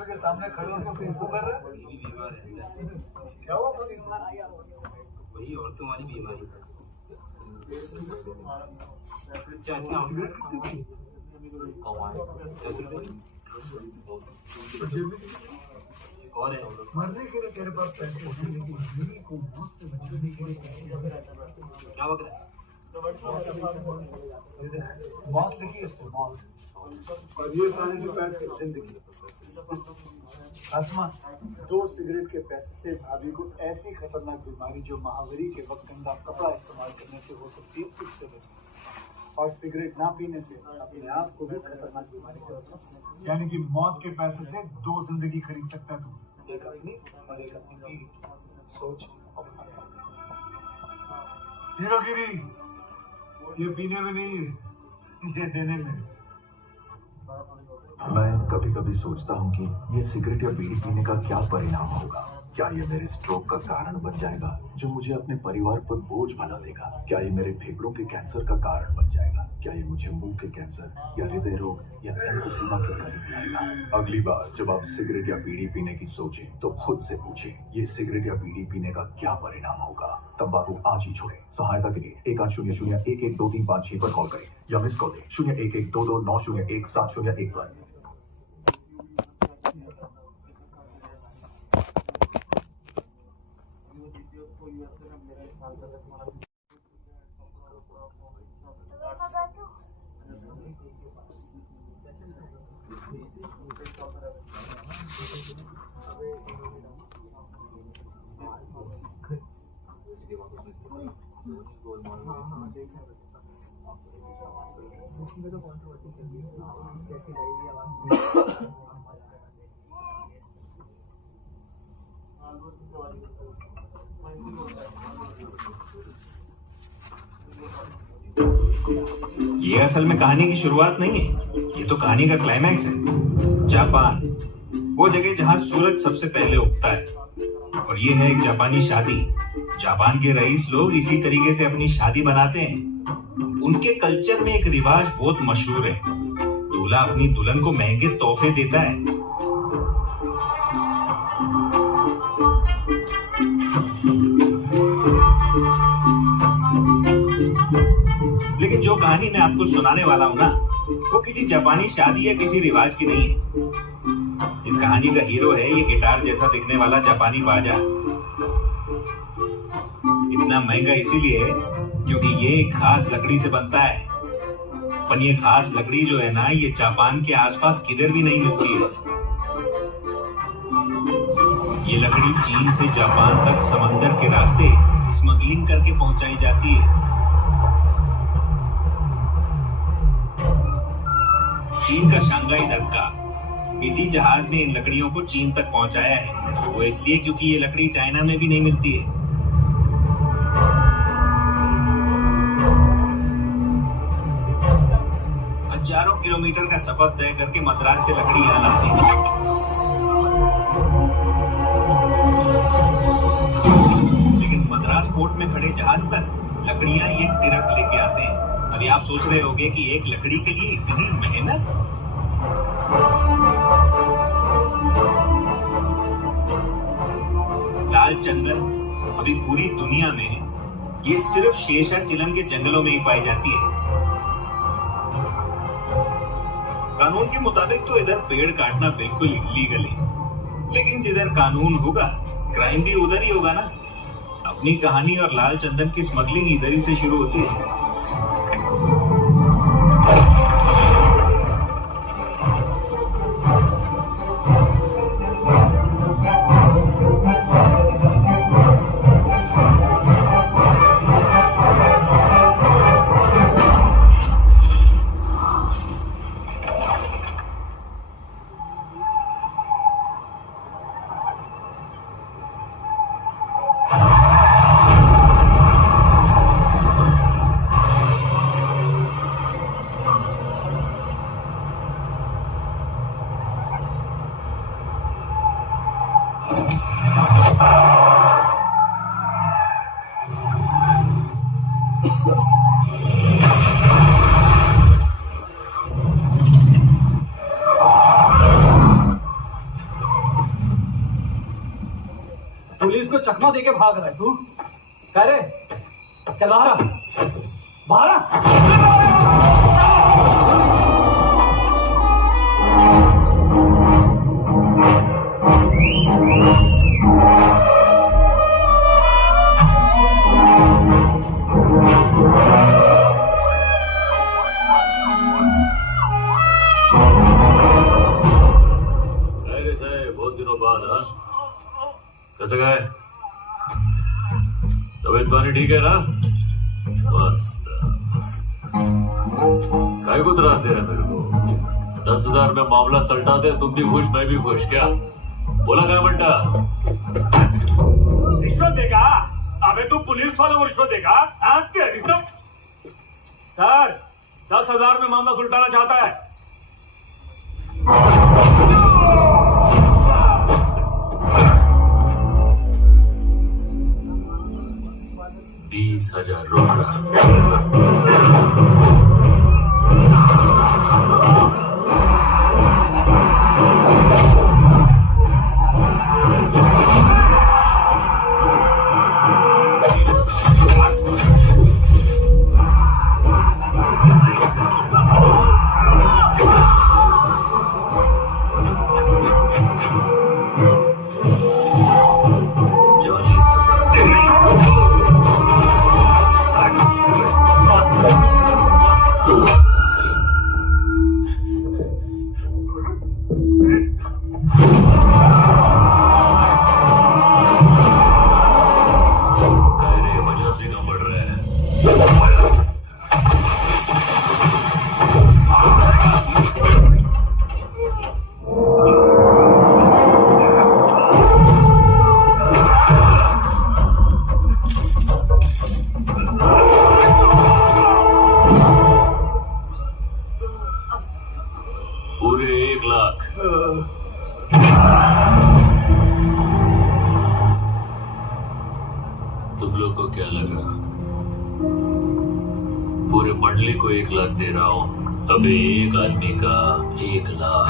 के सामने खड़े होकर फेसबुक कर रहे क्या हुआ? वही और तुम्हारी बीमारी कौन है? मरने के लिए तेरे पास पैसे हैं, लेकिन जिंदगी को मौत से बचाने के लिए क्या वगैरह मौत लिखी इस पर, मौत। और ये सारे जो पैसे जिंदगी। आसमा, 2 सिगरेट के पैसे से भाभी को ऐसी खतरनाक बीमारी जो महावरी के वक्त गंदा कपड़ा इस्तेमाल करने से हो सकती है उससे बचो, और सिगरेट ना पीने से अपने आप को भी खतरनाक बीमारी से बचो। यानी कि मौत के पैसे से 2 जिंदगी खरीद सकता है तू, एक अपनी और एक अपनी बीवी। सोच और बस। हीरोगिरी ये पीने में नहीं, ये देने में। मैं कभी कभी सोचता हूँ कि ये सिगरेट या बीड़ी पीने का क्या परिणाम होगा। क्या ये मेरे स्ट्रोक का कारण बन जाएगा जो मुझे अपने परिवार पर बोझ बना देगा? क्या ये मेरे फेफड़ों के कैंसर का कारण बन जाएगा? क्या ये मुझे मुंह के कैंसर या हृदय रोग या एम्फीसीमा के करीब लाएगा? अगली बार जब आप सिगरेट या बीड़ी पीने की सोचें तो खुद से पूछें, ये सिगरेट या बीड़ी पीने का क्या परिणाम होगा? तंबाकू आज ही छोड़ें। सहायता के लिए 1800-112356 पर कॉल करें या मिस कॉल दें 01122901 पर। ये असल में कहानी की शुरुआत नहीं है, ये तो कहानी का क्लाइमैक्स है। जापान, वो जगह जहां सूरज सबसे पहले उगता है, और ये है एक जापानी शादी। जापान के रईस लोग इसी तरीके से अपनी शादी बनाते हैं। उनके कल्चर में एक रिवाज बहुत मशहूर है, दूल्हा अपनी दुल्हन को महंगे तोहफे देता है। लेकिन जो कहानी मैं आपको सुनाने वाला हूँ ना, वो किसी जापानी शादी या किसी रिवाज की नहीं है। इस कहानी का हीरो है ये गिटार जैसा दिखने वाला जापानी बाजा। इतना महंगा इसीलिए है क्योंकि ये एक खास लकड़ी से बनता है। पर ये खास लकड़ी जो है ना, ये जापान के आसपास किधर भी नहीं मिलती है। ये लकड़ी चीन से जापान तक समंदर के रास्ते स्मगलिंग करके पहुंचाई जाती है। चीन का शंघाई धक्का, इसी जहाज ने इन लकड़ियों को चीन तक पहुंचाया है। वो इसलिए क्योंकि ये लकड़ी चाइना में भी नहीं मिलती है। हजारों किलोमीटर का सफर तय करके मद्रास से लकड़ी यहाँ लाते हैं। लेकिन मद्रास पोर्ट में खड़े जहाज तक लकड़ियां ये ट्रक लेके आते हैं। अभी आप सोच रहे होंगे कि एक लकड़ी के लिए इतनी मेहनत। लाल चंदन अभी पूरी दुनिया में ये सिर्फ शेषाचिलम के जंगलों में ही पाई जाती है। कानून के मुताबिक तो इधर पेड़ काटना बिल्कुल इलीगल है, लेकिन जिधर कानून होगा क्राइम भी उधर ही होगा ना। अपनी कहानी और लाल चंदन की स्मगलिंग इधर ही से शुरू होती है। चकमा देके भाग रहा है तू। कह रे चल बाहर आ, बाहर आ। अरे साहेब बहुत दिनों बाद हाँ कैसे गए तबीयत पानी ठीक है ना मस्त काय को त्रास दे रहा है मेरे को 10,000 में मामला सलटा दे तुम भी खुश मैं भी खुश क्या बोला काय म्हणता रिश्वत देगा अबे तू पुलिस वालों को रिश्वत देगा हाँ क्या रिश्वत सर 10,000 में मामला सुलटाना चाहता है 20,000 रोकड़ा पूरे 1 लाख तुम लोग को क्या लगा पूरे मंडली को 1 लाख दे रहा हूं अबे एक आदमी का 1 लाख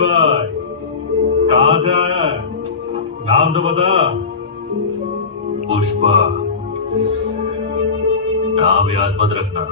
भाई कहाँ से आया है नाम तो बता पुष्पा नाम याद मत रखना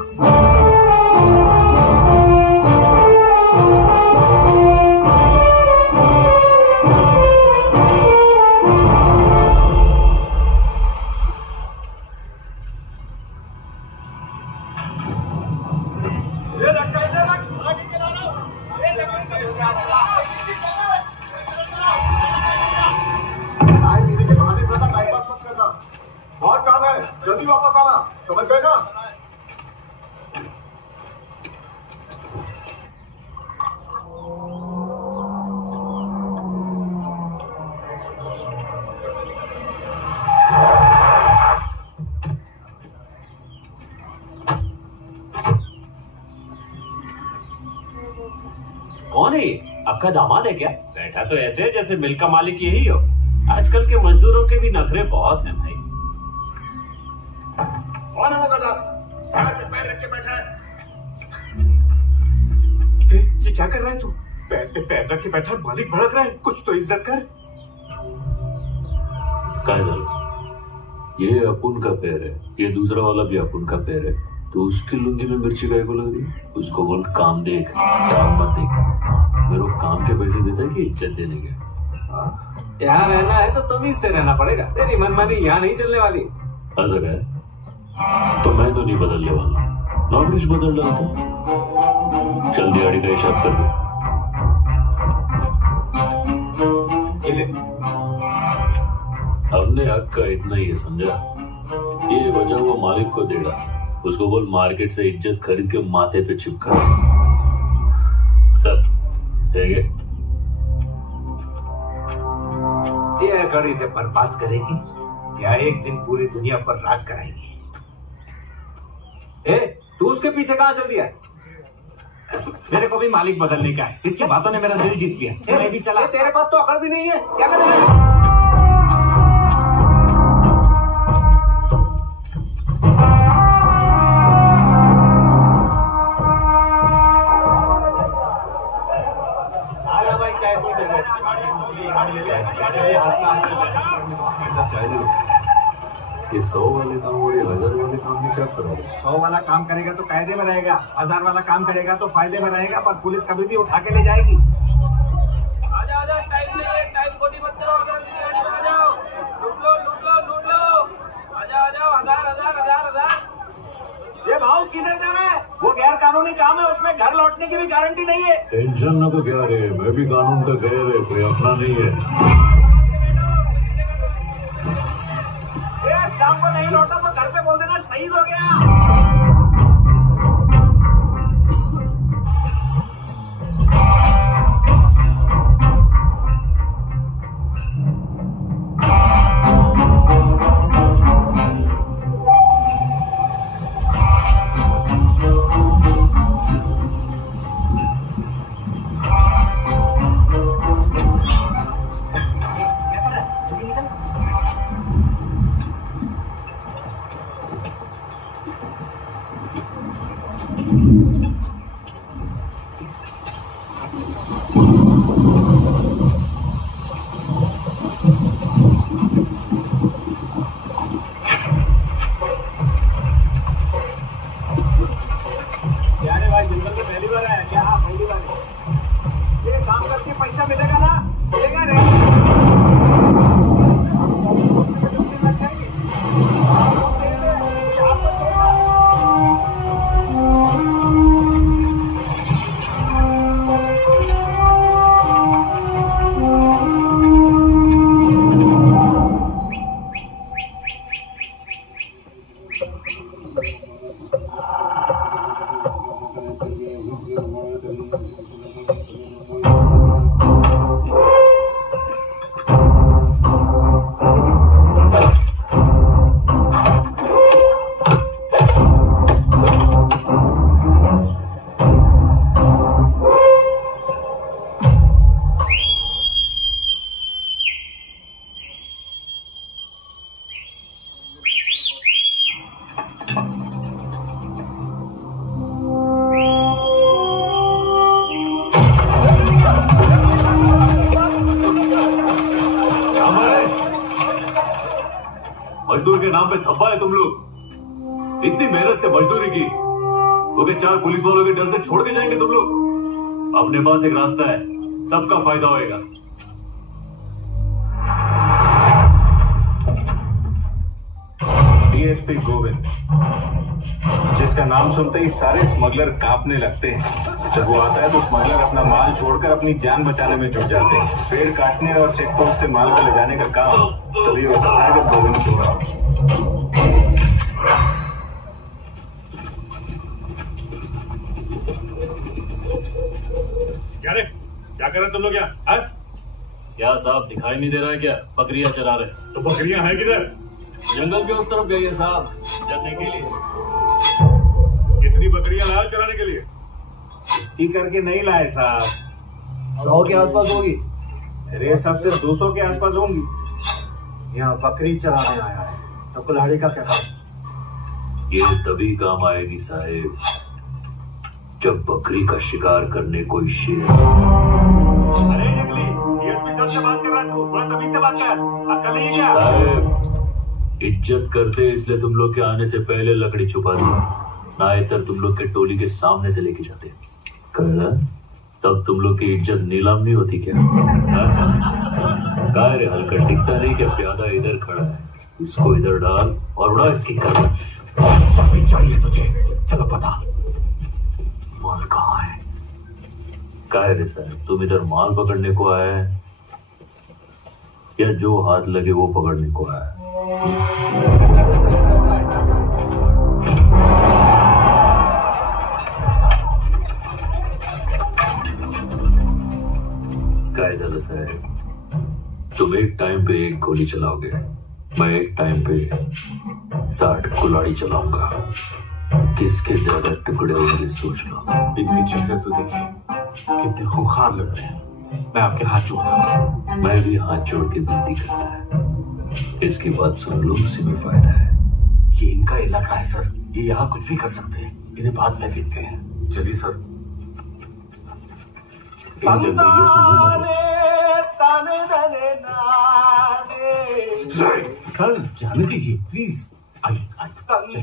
बहुत काम है जल्दी वापस आना समझ गए ना कौन है ये? आपका दामाद है क्या? बैठा तो ऐसे जैसे मिल का मालिक यही हो। आजकल के मजदूरों के भी नखरे बहुत हैं भाई। कौन है वो गधा पैर पे पैर रख के बैठा है ये क्या कर रहा है तू पैर पे पैर रख के बैठा है मालिक भड़क रहा है कुछ तो इज्जत कर कायदल ये अपुन का पैर है ये दूसरा वाला भी अपुन का पैर है तो उसकी लुंगी में मिर्ची काय को लग रही उसको बोल काम देख काम मत देख मेरे को काम के पैसे देता है कि इज्जत देने के यहाँ रहना है तो तमीज से रहना पड़ेगा। तेरी मनमानी यहाँ नहीं चलने वाली। ऐसा क्या तो मैं तो नहीं बदलने वाला नौकरी बदल डालता चल दिहाड़ी का हिसाब कर दे अपने हक का इतना ही है समझा ये बचा हुआ मालिक को देगा उसको बोल मार्केट से इज्जत खरीद के माथे पे चिपका सब ठीक है ये कड़ी से बर्बाद करेगी या एक दिन पूरी दुनिया पर राज कराएगी? ए, तू उसके पीछे कहां चल दिया? मेरे को भी मालिक बदलने का है। इसकी बातों ने मेरा दिल जीत लिया। मैं भी चला। तेरे पास तो अकड़ भी नहीं है, क्या करेगा? ये 100 वाले काम और ये 1000 वाले काम में क्या करोगे? 100 वाला काम करेगा तो कायदे में रहेगा, 1000 वाला काम करेगा तो फायदे में रहेगा, पर पुलिस कभी भी उठा के ले जाएगी। आजा आजा, टाइम नहीं है, टाइम खोटी मत करो, अगर मेरी गाड़ी में आ जाओ, लूट लो लूट लो लूट लो, आजा आ जाओ, 1000 ये भाव किधर जा रहा है? वो गैर कानूनी काम है, उसमें घर लौटने की भी गारंटी नहीं है। टेंशन ना को क्या रे, मैं भी कानून का गैर है, कोई अपना नहीं है। शाम को नहीं लौटा तो घर पे बोल देना शहीद हो गया। मजदूर के नाम पे धब्बा है तुम लोग। इतनी मेहनत से मजदूरी की, तो 4 पुलिस वालों के डर से छोड़ के जाएंगे तुम लोग? अपने पास एक रास्ता है, सबका फायदा होएगा। डीएसपी गोविंद, जिसका नाम सुनते ही सारे स्मगलर कांपने लगते हैं। जब वो आता है तो स्मगलर अपना माल छोड़कर अपनी जान बचाने में जुट जाते हैं। पेड़ काटने और चेक पोस्ट से माल को ले जाने का काम तभी हो सकता है जब गोविंद सो रहा हो। क्या कर रहे तुम लोग यहाँ? क्या साहब दिखाई नहीं दे रहा है क्या? बकरियां चरा रहे। तो बकरियां हैं किधर? जंगल के उस तरफ गई है साहब, चरने के लिए। कितनी बकरियां लाया चराने के लिए? इतनी करके नहीं लाए साहब, 100 के आसपास होगी। मेरे सबसे 200 के आसपास होंगी। यहाँ बकरी चराने आया है तो कुल्हाड़ी का क्या काम? ये तभी काम आएगी साहेब, जब बकरी का शिकार करने कोई शेर। अरे जंगली, डीएसपी सर से बात कर रहा है तू, थोड़ा तमीज से बात कर। अक्ल नहीं है क्या? साहेब, इज्जत करते इसलिए तुम लोग के आने से पहले लकड़ी छुपा दी, नाहीतर तुम लोग के टोली के सामने से लेके जाते। कहा तब तुम लोग की इज्जत नीलाम नहीं होती क्या? काय रे हल्का टिकता नहीं क्या? प्यादा इधर खड़ा है, इसको इधर डाल और उड़ा इसकी गर्दन। चाहिए तुझे, चलो पता माल कहाँ है? काय रे साहब, तुम इधर माल पकड़ने को आए हैं या जो हाथ लगे वो पकड़ने को आया है? काय झालं साहेब, तुम एक टाइम पे एक गोली चलाओगे, मैं एक टाइम पे 60 कुल्हाड़ी चलाऊंगा। किसके ज्यादा टुकड़े होंगे सोच लो। इनकी चेहरे तो देखिए कितने खूंखार लग रहे हैं। मैं आपके हाथ जोड़ता हूँ। मैं भी हाथ जोड़ के विनती करता है, इसकी बात सुन लो, उसी में फायदा है। ये इनका इलाका है सर, ये यहाँ कुछ भी कर सकते हैं। इन्हें बाद में देखते हैं। चलिए सर। इन जंगलियों को मुंह मत सर, जाने दीजिए प्लीज। आइए आइए।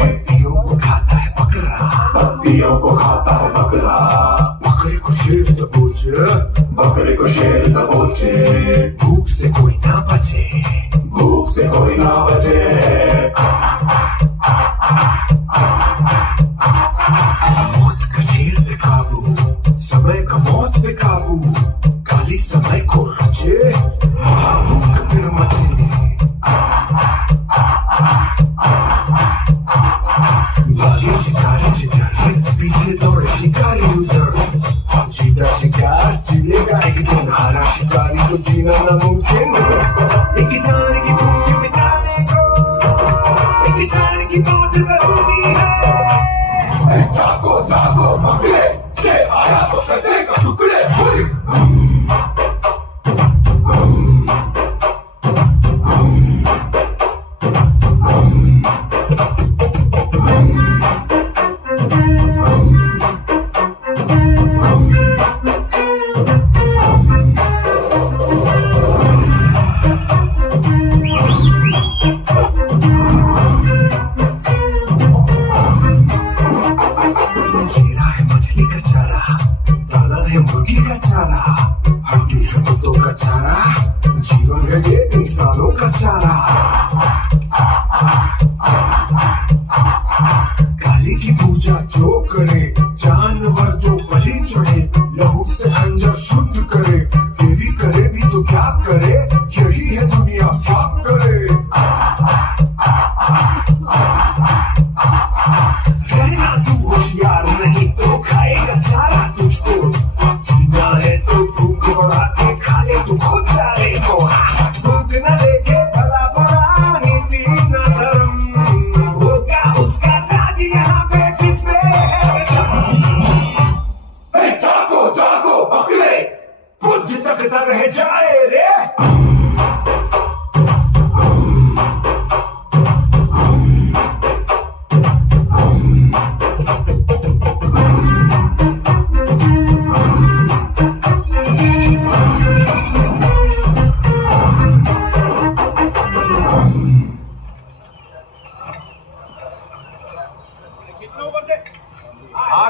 पत्तियों को खाता है बकरा, पत्तियों को खाता है बकरा। बकरे को शेर दबोचे, बकरे को शेर दबोचे। भूख से कोई ना बचे, भूख से कोई ना बचे। मौत का शेर पे काबू, समय का मौत पे काबू। काली समय को रचे, महाभूख फिर मचे। भागे शिकारी जिधर, पीछे दौड़े शिकारी उधर। जीता शिकार जीलेगा एक दिन, हारा शिकारी तो जीना नामुमकिन। एक जान की भूख मिटाने को, एक जान की बात जरूरी है। जागो जागो बकरे, से आया तो कटेगा टुकड़े।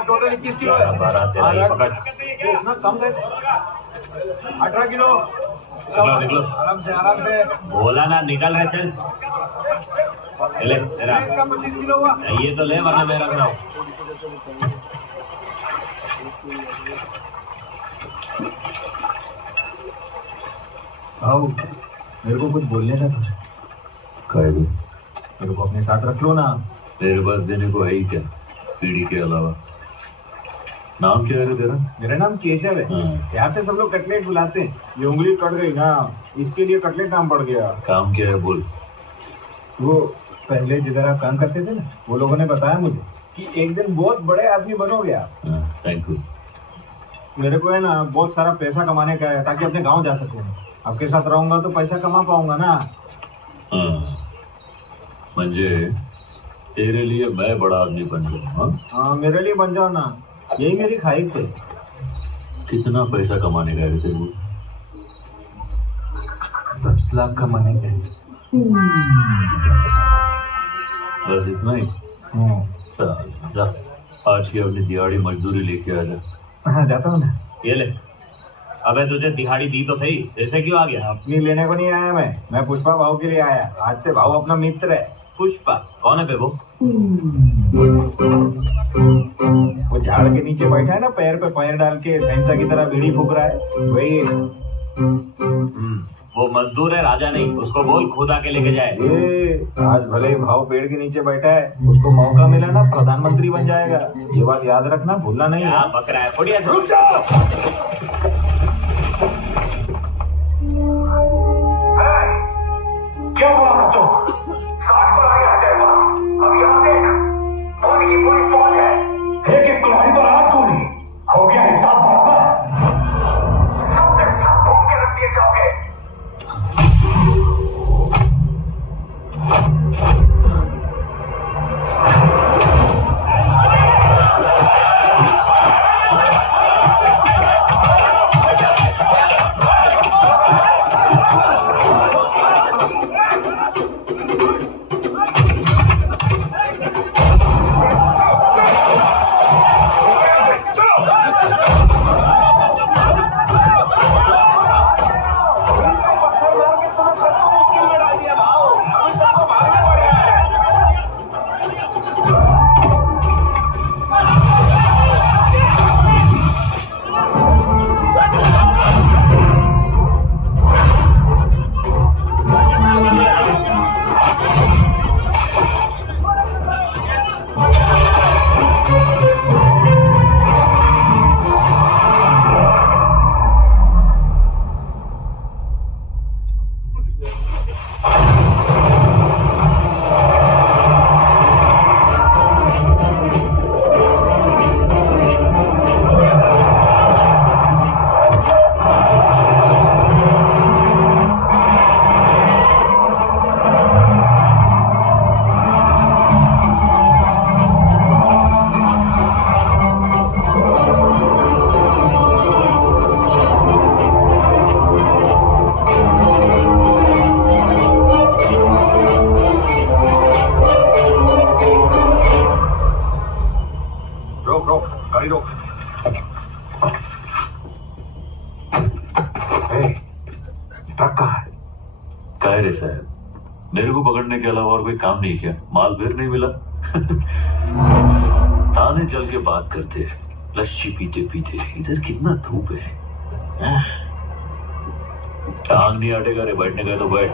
टोटल 21 किलो है। 18 किलो। निकलो आराम से बोला ना, निकल रहे। चल ले तेरा 25 किलो हुआ। ये तो ले, वरना मैं रख रहा हूँ। आओ, मेरे को कुछ बोलने का था। कायदे मेरे को अपने साथ रख लो ना। मेरे पास देने को है ही क्या, पीढ़ी के अलावा। नाम क्या है तेरा? मेरा नाम केशव है। यहाँ से सब लोग कटलेट बुलाते हैं। ये उंगली कट गई ना, इसके लिए कटलेट नाम पड़ गया। काम क्या है बोल। वो पहले जिधर आप काम करते थे ना, वो लोगों ने बताया मुझे कि एक दिन बहुत बड़े आदमी बनोगे आप। Thank you. मेरे को है ना बहुत सारा पैसा कमाने का है, ताकि अपने गाँव जा सकूँ। आपके साथ रहूंगा तो पैसा कमा पाऊंगा ना। हाँ, म्हणजे तेरे लिए मैं बड़ा आदमी बन जाऊँ। हाँ, मेरे लिए बन जाओ ना, यही मेरी ख्वाहिश है। कितना पैसा कमाने का है तेरे को? 10 लाख कमाने का है। बस इतना ही? चल जा, आज की अपनी दिहाड़ी मजदूरी लेके आ जा। हाँ, जाता हूँ ना। ये ले। अबे तुझे दिहाड़ी दी तो सही, ऐसे क्यों आ गया? अपनी लेने को नहीं आया मैं पुष्पा भाव के लिए आया। आज से भाव अपना मित्र है। पुष्पा कौन है बे वो? वो झाड़ के नीचे बैठा है ना, पैर पे पैर डाल के सैंसा की तरह बीड़ी फूक रहा है, वही है। वो मजदूर है, राजा नहीं। उसको बोल खुद आके लेके जाए। आज भले ही भाव पेड़ के नीचे बैठा है, उसको मौका मिला ना प्रधानमंत्री बन जाएगा। ये बात याद रखना, भूलना नहीं है। बक रहा है, बढ़िया से। रुक जाओ। क्या बोला था तू? 60 कुल्हाड़ी आ जाए बस। अब यहाँ देख, गोली की पूरी फौज है। एक कुल्हाड़ी पर 8 गोली, हो गया हिसाब बराबर। सब के सब भून के रख दिए जाओगे। काय रे साहब, मेरे को पकड़ने के अलावा और कोई काम नहीं किया? माल फिर नहीं मिला? ताने चल के बात करते, लस्सी पीते पीते। इधर कितना धूप है। टांग नहीं अटेगा रे, बैठने का तो बैठ।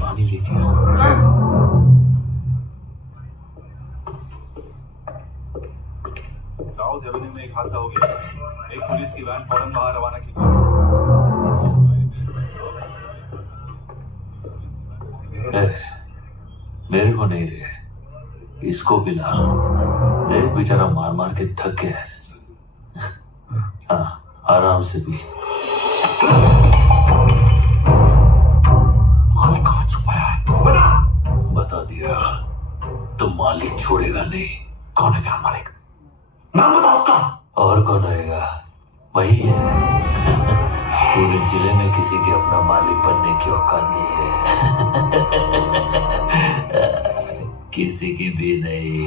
पानी लेके साउथ एवेन्यू में एक हादसा हो गया। एक पुलिस की वैन फौरन बाहर रवाना की। मेरे को नहीं रे, इसको पिला। देख बेचारा मार मार के थक गया है। हाँ, आराम से पी। माल कहाँ छुपाया है? बता दिया तो मालिक छोड़ेगा नहीं। कौन है क्या मालिक? नाम बता उसका। और कौन रहेगा? वही है। पूरे जिले में किसी के अपना मालिक बनने की औकात नहीं है। किसी की भी नहीं।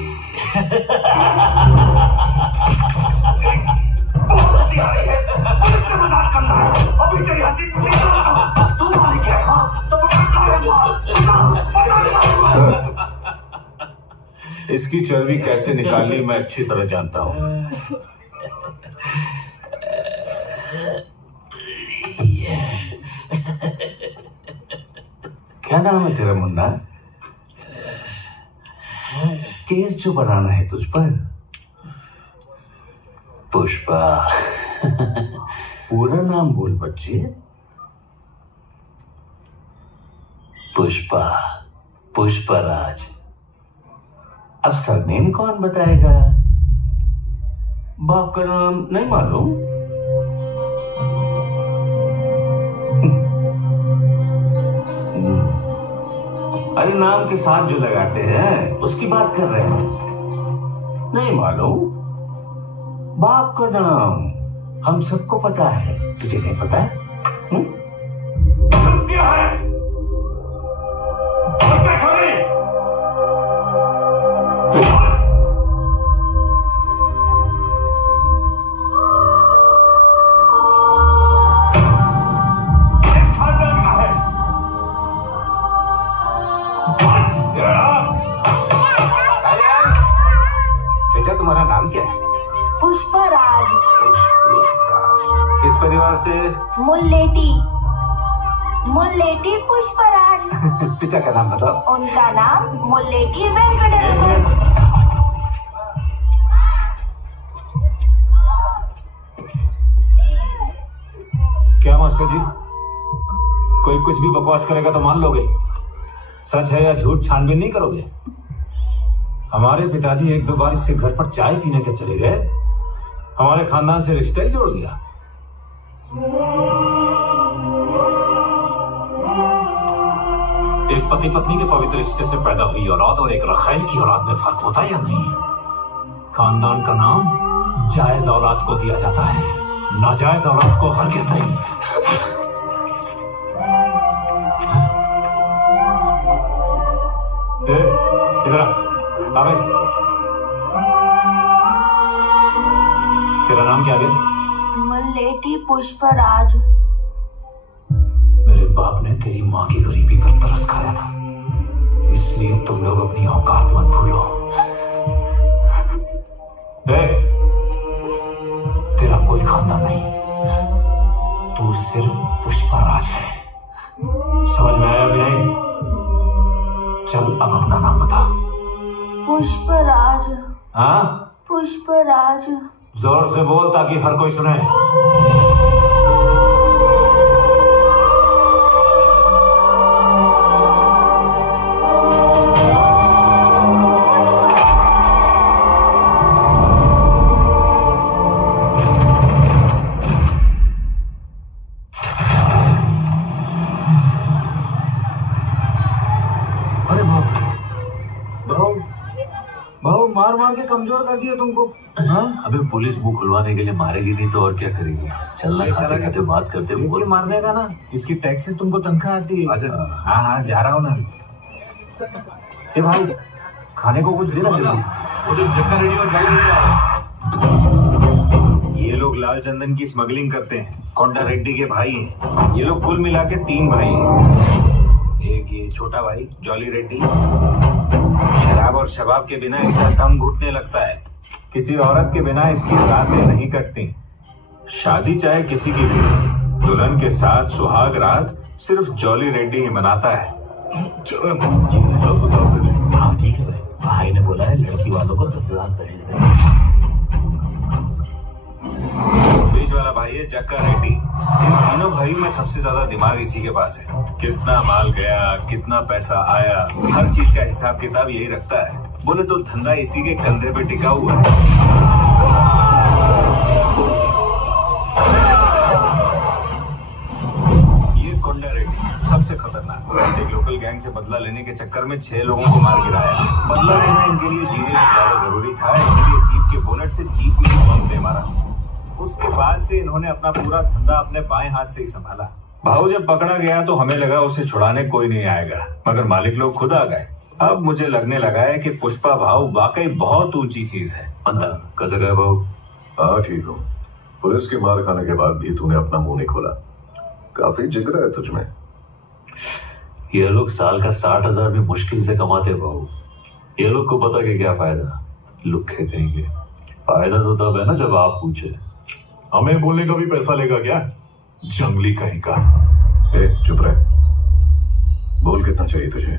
मजाक करना है। अभी तेरी हंसी तू मालिक है। हाँ, तो सर, इसकी चर्बी कैसे निकालनी मैं अच्छी तरह जानता हूँ। क्या नाम है तेरा मुन्ना? केस जो बनाना है तुझ पर? पुष्पा। पूरा नाम बोल बच्चे। पुष्पा, पुष्पराज। अब सरनेम कौन बताएगा? बाप का नाम नहीं मालूम? अरे नाम के साथ जो लगाते हैं उसकी बात कर रहे हैं। नहीं मालूम? बाप का नाम हम सबको पता है, तुझे नहीं पता? क्या है? और क्या खबरें? किस खानदान का है? बेटा तुम्हारा नाम क्या है? पुष्पराज। किस परिवार से? मुल्लेटी। मुल्लेटी पुष्पराज। पिता का नाम बताओ। उनका नाम मुल्लेटी वेंकटरमण। क्या मास्टर जी, कोई कुछ भी बकवास करेगा तो मान लोगे? सच है या झूठ छानबीन नहीं करोगे? हमारे पिताजी एक दो बार इससे घर पर चाय पीने के चले गए, हमारे खानदान से रिश्ता ही जोड़ दिया। एक पति पत्नी के पवित्र रिश्ते से पैदा हुई औलाद और एक रखाइल की औलाद में फर्क होता है या नहीं? खानदान का नाम जायज औलाद को दिया जाता है, नाजायज औलाद को हरगिज़ नहीं। इधर आ बे। तेरा नाम क्या है? मुल्लेटी पुष्पराज। मेरे बाप ने तेरी माँ की गरीबी पर तरस खाया था, इसलिए तुम लोग अपनी औकात मत भूलो। तेरा कोई खानदान नहीं, तू सिर्फ पुष्पराज है। समझ में आया भी नहीं? चल अब अपना नाम बता। पुष्पराज। हाँ, पुष्पराज। जोर से बोल ताकि हर कोई सुने। मार मार के कमजोर कर दिया तुमको। हाँ? अबे पुलिस मुंह खुलवाने के लिए मारेगी नहीं तो और क्या करेगी? चलना खाते खाते बात करते ये मारने का ना, इसकी टैक्स से तुमको तनख्वाह आती है। अच्छा, हाँ हाँ जा रहा हूँ ना। ए भाई, खाने को कुछ देना जल्दी। ये लोग लाल चंदन की स्मगलिंग करते हैं, कोंडा रेड्डी के भाई हैं। ये लोग कुल मिला के 3 भाई हैं। एक ये छोटा भाई जॉली रेड्डी, शराब और शबाब के बिना इसका दम घुटने लगता है। किसी औरत के बिना इसकी रातें नहीं कटती। शादी चाहे किसी की भी, दुल्हन के साथ सुहाग रात सिर्फ जॉली रेड्डी ही मनाता है। चलो हाँ ठीक है भाई, भाई ने बोला है लड़की वालों को 10,000 दहेज देना। बीच वाला भाई है जक्का रेड्डी। इन तीनों भाई में सबसे ज्यादा दिमाग इसी के पास है। कितना माल गया, कितना पैसा आया, हर चीज का हिसाब किताब यही रखता है। बोले तो धंधा इसी के कंधे पे टिका हुआ है। ये कोंडा रेड्डी सबसे खतरनाक। एक लोकल गैंग से बदला लेने के चक्कर में 6 लोगों को मार गिराया। बदला लेना इनके लिए जीने से ज्यादा जरूरी था, इसलिए जीप के बोनट से जीप में बम दे मारा। उसके बाद से इन्होंने अपना पूरा धंधा अपने बाएं हाथ से ही संभाला। भाऊ जब पकड़ा गया तो हमें लगा उसे छुड़ाने कोई नहीं आएगा, मगर मालिक लोग खुद आ गए। अब मुझे लगने लगा है कि पुष्पा भाऊ वाकई बहुत ऊंची चीज है। कैसे गए भाऊ? हाँ ठीक हूँ। पुलिस की मार खाने के बाद भी तूने अपना मुंह नहीं खोला, काफी जिगरा है तुझमें। ये लोग साल का 60,000 भी मुश्किल से कमाते भाऊ। ये लोग को पता कि क्या फायदा, लुक्खे कहेंगे। फायदा तो तब है ना जब आप पूछे। हमें बोलने का भी पैसा लेगा क्या? जंगली कहीं का। चुप रहे। बोल कितना चाहिए तुझे?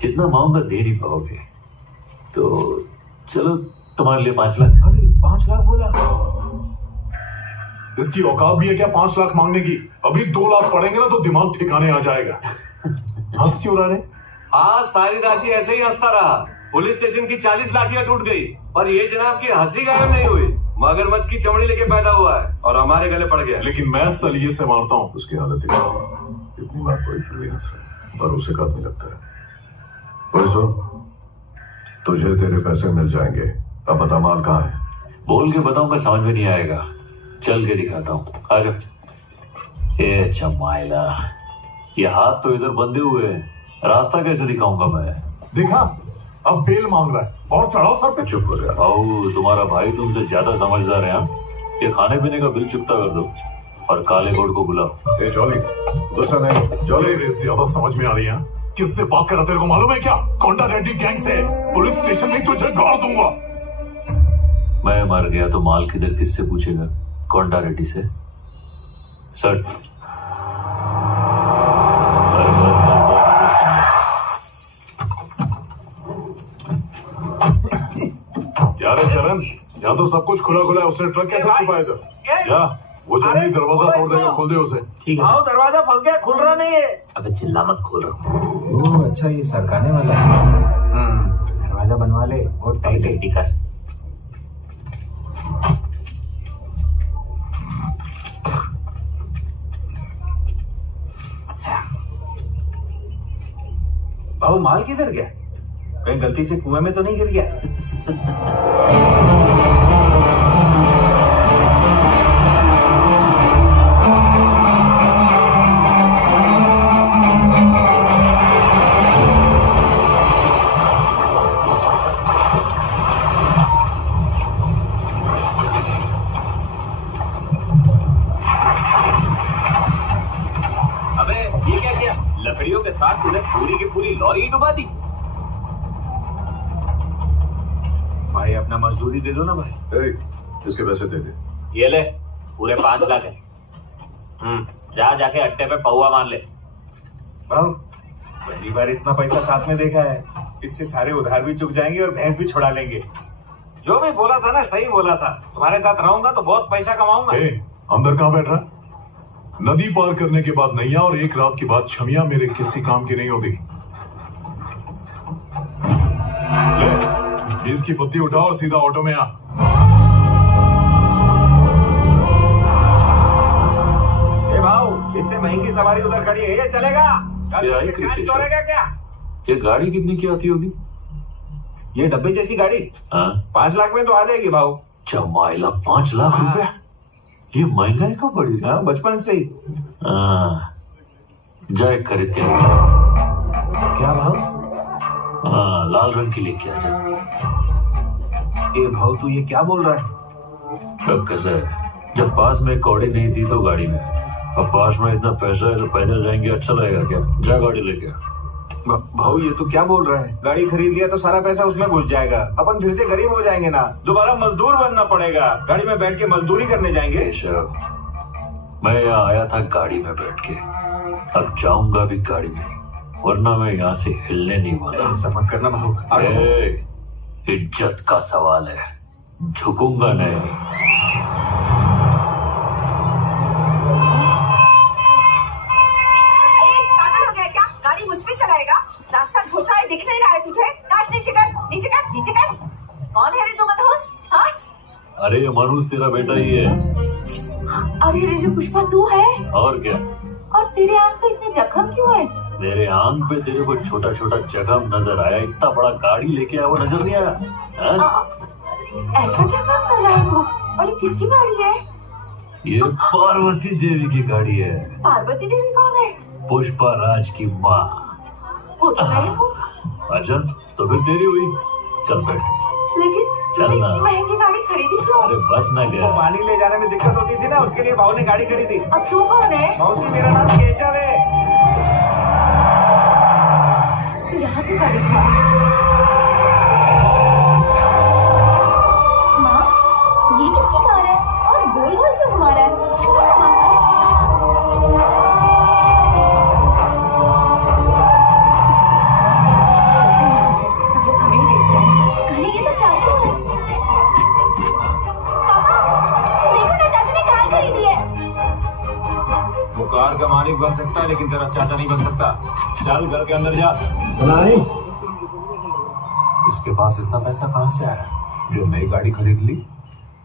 जितना मांगूंगा दे नहीं पाओगे तो चलो तुम्हारे लिए 5 लाख। अरे 5 लाख बोला? इसकी औकात भी है क्या 5 लाख मांगने की? अभी 2 लाख पड़ेंगे ना तो दिमाग ठिकाने आ जाएगा। हंस क्यों रहा है? हाँ, सारी रात ही ऐसे ही हंसता रहा। पुलिस स्टेशन की 40 लाठियां टूट गई, पर ये जनाब की हंसी गायब नहीं हुई। मगरमच्छ की चमड़ी लेके पैदा हुआ है और हमारे गले पड़ गया। लेकिन मैं सलीके से मारता हूँ। उसकी हालत इतनी बात कोई फिर भी हंस रहा है, भरोसे का आदमी लगता है। तुझे तेरे पैसे मिल जाएंगे। अब बता माल कहाँ है? बोल के बताऊंगा समझ में नहीं आएगा, चल के दिखाता हूँ। आजा। ये चमाइला, ये हाथ तो इधर बंधे हुए हैं, रास्ता कैसे दिखाऊंगा मैं? देखा, अब बेल मांग रहा है और चढ़ाओ सर पे। चुप हो गया। भाऊ, तुम्हारा भाई तुमसे ज्यादा समझदार है। ये खाने पीने का बिल चुकता कर दो और काले कोट को बुलाओ। ए जॉली, गुस्सा नहीं। जॉली, ज्यादा समझ में आ रही है। किससे बात कर रहा, तेरे को मालूम है क्या? कोंडा रेड्डी गैंग से। पुलिस स्टेशन में तुझे गाड़ दूंगा। मैं मर गया तो माल किधर किससे पूछेगा? कोंडा रेड्डी से। सर यार चरण, यहाँ तो सब कुछ खुला खुला है। उसने ट्रक कैसे छुपाया था? क्या वो जल्दी दरवाजा तोड़ देगा, खोल दे उसे। ठीक है। आओ, दरवाजा फंस गया, खुल रहा नहीं है। अबे चिल्ला मत, खोल रहा हूँ। ओह अच्छा, ये सरकाने वाला है। दरवाजा बनवा ले और टाइट टाइट कर। बाबू, माल किधर गया? कहीं गलती से कुएं में तो नहीं गिर गया? अबे ये क्या किया? लकड़ियों के साथ तूने पूरी की पूरी लॉरी डुबा दी। भाई अपना मजदूरी दे दो ना भाई। इसके पैसे दे दे। ये ले, पूरे 5 लाख है। जाके अट्टे पे पौवा मार ले। भाऊ, पहली बार इतना पैसा साथ में देखा है। इससे सारे उधार भी चुक जाएंगे और भैंस भी छुड़ा लेंगे। जो भी बोला था ना, सही बोला था। तुम्हारे साथ रहूंगा तो बहुत पैसा कमाऊंगा। अंदर कहाँ बैठ रहा? नदी पार करने के बाद नैया और एक रात के बाद छमिया मेरे किसी काम की नहीं होती। ले, इसकी पत्ती उठाओ और सीधा ऑटो में आ। भाऊ, इससे महंगी सवारी उधर खड़ी है, ये चलेगा? छोड़ेगा क्या? ये गाड़ी कितने की आती होगी? ये डब्बे जैसी गाड़ी 5 लाख में तो आ जाएगी भाऊ। चमाइला, 5 लाख रुपया? ये महंगाई कब बढ़ी? बचपन से ही। जाए खरीद के। क्या भाव? लाल रंग की लेके आ जा। ए भाऊ, तू ये क्या बोल रहा है? अब कैसा है, जब पास में कौड़ी नहीं थी तो गाड़ी में, अब पास में इतना पैसा है तो पैदल जाएंगे, अच्छा लगेगा क्या? जा गाड़ी लेके। भाऊ, ये तो क्या बोल रहा है? गाड़ी खरीद लिया तो सारा पैसा उसमें घुस जाएगा, अपन फिर से गरीब हो जाएंगे ना। दोबारा मजदूर बनना पड़ेगा। गाड़ी में बैठ के मजदूरी करने जाएंगे। मैं यहाँ आया था गाड़ी में बैठ के, अब जाऊंगा भी गाड़ी में, वरना मैं यहाँ से हिलने नहीं वाला। ऐसा मत करना भाऊ। इज्जत का सवाल है, झुकूंगा नहीं। पागल हो गया क्या? गाड़ी मुझ पे चलाएगा? रास्ता छोटा है, दिख नहीं रहा है तुझे? काश नीचे कर, नीचे कर, नीचे कर। कौन है रे तू मनहूस? हाँ? अरे ये मनहूस तेरा बेटा ही है। अरे रे पुष्पा, तू है? और क्या? और तेरे आंख पे इतने जख्म क्यों है? मेरे आंख पे तेरे को छोटा छोटा जख्म नजर आया, इतना बड़ा गाड़ी लेके आया वो नजर नहीं आया? ऐसा क्या काम कर रहा है तू? और ये किसकी गाड़ी है? ये पार्वती देवी की गाड़ी है। पार्वती देवी कौन है? पुष्पा राज की माँ। वो तो मैं हूँ। अच्छा, तो फिर तेरी हुई। चल बैठ। लेकिन तूने इतनी महंगी गाड़ी खरीदी क्यों? अरे बस ना गया। पानी ले जाने में दिक्कत होती थी ना, उसके लिए भाव ने गाड़ी खरीदी। अब तू कौन है? मौसी, मेरा नाम केशव है। तू यहाँ की गाड़ी था? माँ, ये किसकी कार है? और गोल गोल क्यों घुमा रहा है? छोड़ ना माँ। सब लोग हमें ही देख रहे हैं। अरे ये तो चाचू है। पापा, देखो ना, चाचू ने कार खरीदी है। बन सकता है लेकिन तेरा चाचा नहीं बन सकता। चल घर के अंदर जा। नहीं, इसके पास इतना पैसा कहां से आया जो नई गाड़ी खरीद ली?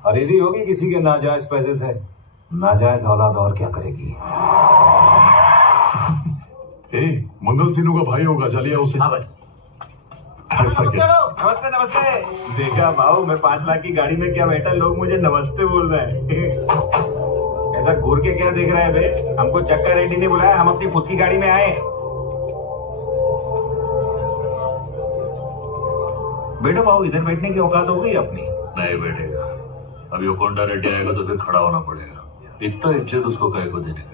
खरीदी होगी किसी के नाजायज पैसे से। नाजायज औलाद और क्या करेगी? मंगल सिन्हू का भाई होगा, चलिए उसे। हाँ भाई। ऐसा क्या? नमस्ते नमस्ते। देखा भाऊ, मैं 5 लाख की गाड़ी में क्या बैठा, लोग मुझे नमस्ते बोल रहे हैं। ऐसा घूर के क्या देख रहा है बे? हमको चक्का रेड्डी ने बुलाया, हम अपनी खुद की गाड़ी में आए। बेटा भाऊ, इधर बैठने की औकात हो गई अपनी? नहीं बैठेगा। अभी वो कोंडा रेड्डी आएगा तो फिर खड़ा होना पड़ेगा। इतना इज्जत उसको कहे को देने का।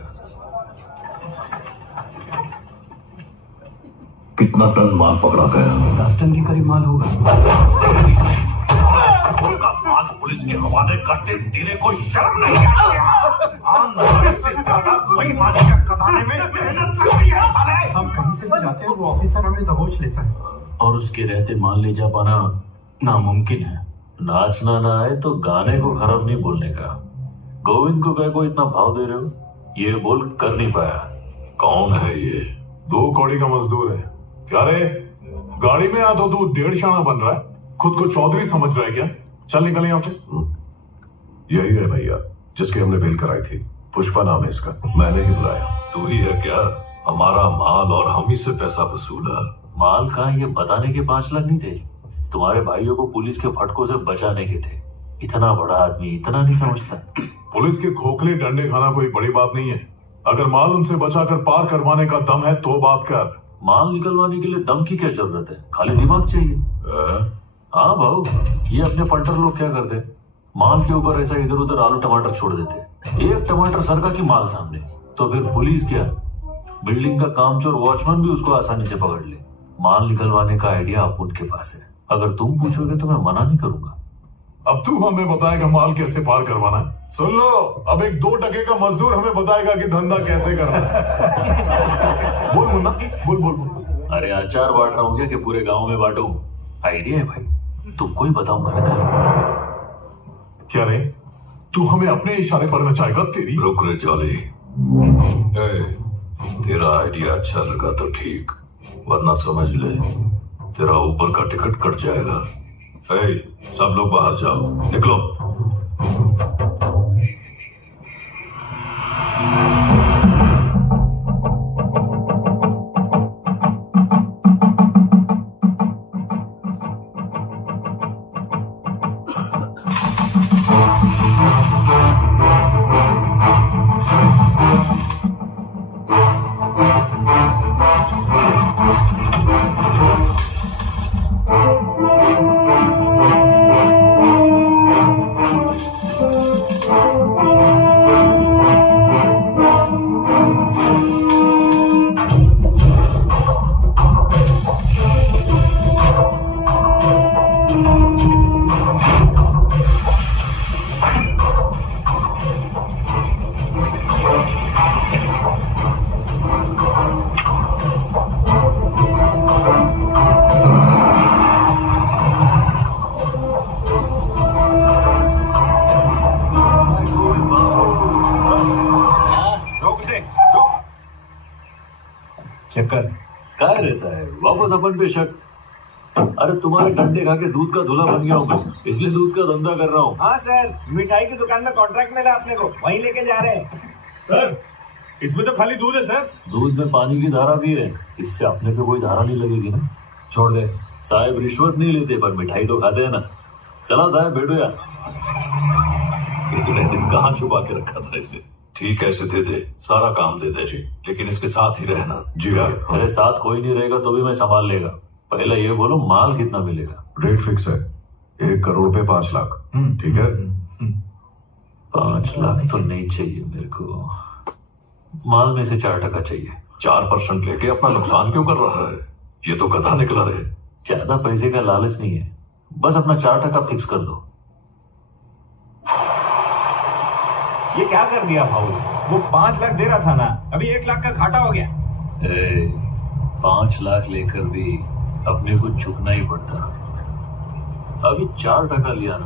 कितना टन माल पकड़ा गया? 10 टन के करीब माल होगा। माल पुलिस के हवाले करते तेरे को शर्म नहीं आती? आंदोलन से ज्यादा वही माल कमाने में मेहनत लगती है साले। हम कहीं से भी जाते हैं, वो ऑफिसर हमें दबोच लेता है। और उसके रहते मान ले जा पाना नामुमकिन है। नाचना ना आए तो गाने को खराब नहीं बोलने का। गोविंद को कहे को इतना भाव दे रहे हो? ये बोल कर नहीं पाया। कौन है ये? 2 कौड़ी का मजदूर है। क्या रे, गाड़ी में आ तो तू 1.5 शाना बन रहा है, खुद को चौधरी समझ रहा है क्या? चल निकल यहाँ से। यही है भैया जिसकी हमने बेल कराई थी। पुष्पा नाम है इसका, मैंने ही बुलाया। तू ही है क्या? हमारा माल और हम ही से पैसा वसूला। माल कहाँ, ये बताने के 5 लाख नहीं थे? तुम्हारे भाइयों को पुलिस के फटकों से बचाने के थे। इतना बड़ा आदमी इतना नहीं समझता। पुलिस के खोखले डंडे खाना कोई बड़ी बात नहीं है। अगर माल उनसे बचाकर पार करवाने का दम है तो बात कर। माल निकलवाने के लिए दम की क्या जरूरत है? खाली दिमाग चाहिए। हाँ भाऊ, ये अपने पंटर लोग क्या करते? माल के ऊपर ऐसा इधर उधर आलू टमाटर छोड़ देते। एक टमाटर सरका की माल सामने तो फिर पुलिस क्या, बिल्डिंग का कामचोर वॉचमैन भी उसको आसानी से पकड़ ले। माल निकलवाने का आइडिया अब उनके पास है। अगर तुम पूछोगे तो मैं मना नहीं करूंगा। अब तू हमें बताएगा माल कैसे पार करवाना है? सुन लो, अब एक 2 टके का मजदूर हमें बताएगा कि धंधा कैसे करना है। बोल मुन्ना, बोल बोल बोल। अरे अचार बांट रहा हूँ क्या कि पूरे गांव में बांटूं? आइडिया है भाई, तुमको ही बताऊंगा ना कल। क्या रे, तू हमें अपने इशारे पर नचाएगा? तेरी रुक रे जॉली। तेरा आइडिया अच्छा लगा तो ठीक, वरना समझ ले तेरा ऊपर का टिकट कट जाएगा। सब लोग बाहर जाओ, निकलो। चक्कर क्या रे साहब, वापस अपन पे शक। अरे तुम्हारे डंडे खा के दूध का धुला बन गया हूँ मैं, इसलिए दूध का धंधा कर रहा हूँ। हाँ सर, मिठाई की दुकान में कॉन्ट्रैक्ट मिला अपने को, वहीं लेके जा रहे हैं। सर इसमें तो खाली दूध है सर। दूध में पानी की धारा भी है, इससे अपने पे कोई धारा नहीं लगेगी ना। छोड़ दे साहब, रिश्वत नहीं लेते पर मिठाई तो खाते हैं ना। चला साहब बैठो यार। इतने दिन कहाँ छुपा के रखा था इसे? ठीक है, इसे दे दे, सारा काम दे दे जी, लेकिन इसके साथ ही रहना। जी हाँ। मेरे साथ कोई नहीं रहेगा तो भी मैं संभाल लेगा। पहले ये बोलो माल कितना मिलेगा? रेट फिक्स है, 1 करोड़ पे 5 लाख। ठीक है? 5 लाख तो नहीं चाहिए मेरे को, माल में से 4% चाहिए। 4% लेके अपना नुकसान क्यों कर रहा है? ये तो गधा निकला रहे। ज्यादा पैसे का लालच नहीं है, बस अपना 4% फिक्स कर दो। ये क्या कर दिया भाऊ? वो 5 लाख दे रहा था ना, अभी 1 लाख का घाटा हो गया। 5 लाख लेकर भी अपने को झुकना ही पड़ता। अभी 4% लिया ना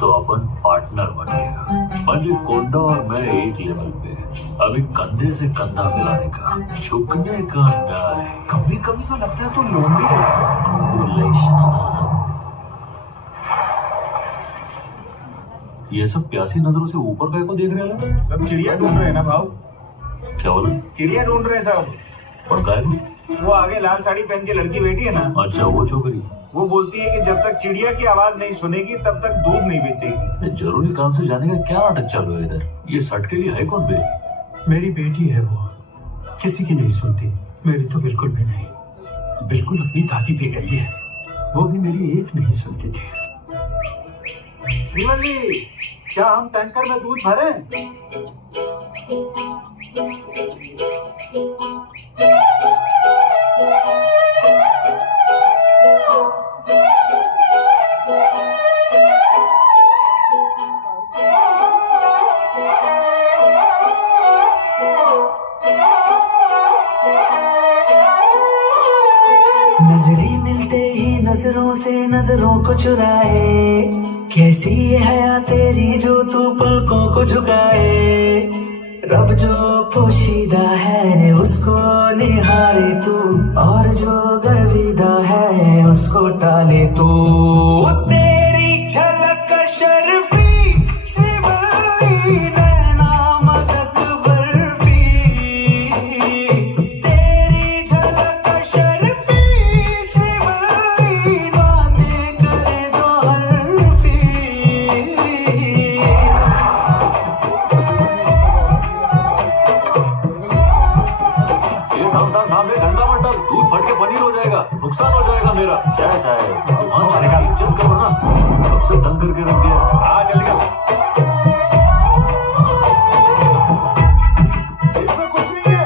तो अपन पार्टनर बन गया। पंडित कोंडा और मैं एक लेवल पे। अभी कंधे से कंधा मिलाने का, झुकने का डर है। कभी कभी तो लगता है तो लोमड़ी है। ये सब प्यासी नजरों से ऊपर का को देख रहे हैं। सब चिड़िया ढूंढ रहे हैं ना भाव। क्या बोला? चिड़िया ढूंढ रहे हैं सब। और काय को? वो आगे लाल साड़ी पहन के लड़की बैठी है ना। अच्छा, वो छोकरी। वो बोलती है कि जब तक चिड़िया की आवाज नहीं सुनेगी तब तक दूध नहीं बेचेगी। ये जरूरी काम से जाने का क्या नाटक चालू है इधर? ये सट के लिए है कौन बे? मेरी बेटी है वो, किसी की नहीं सुनती। मेरी तो बिल्कुल भी नहीं, बिल्कुल अपनी दादी पे गई है। वो भी मेरी एक नहीं सुनती थी। श्रीमती, क्या हम टैंकर में दूध भरें? नजरें मिलते ही नजरों से नजरों को चुराए, कैसी ये हया तेरी जो तू पलकों को झुकाए। रब जो पोशीदा है उसको निहारे तू, और जो गर्विदा है उसको टाले तू। तेरी झलक शर्फी शिवली नैना मदक बर्फी, तेरी झलक शर्फी शिवली बातें करे दो हरफी। गंदा मत डाल, दूध फट के पनीर हो जाएगा, नुकसान हो जाएगा मेरा। क्या ऐसा है? दुकान वाले का इज्जत करो ना, सबसे तंग करके रख दिया। हाँ चल गया। इसमें कुछ नहीं है।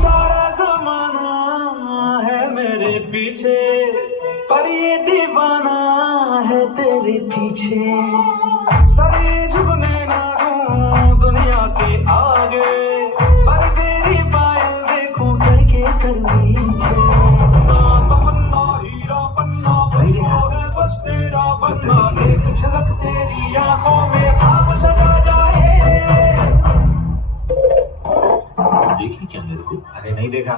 सारा जमाना है मेरे पीछे, पर ये दीवाना है तेरे पीछे। सरे झुकने ना दूं दुनिया के आगे, पर तेरी पायल देखूं करके सर नीचे। हीरा पन्ना बस तेरा बनना, एक झलक तेरी आंखों में खाब सजा जाए। देखी क्या मेरे को? अरे नहीं देखा।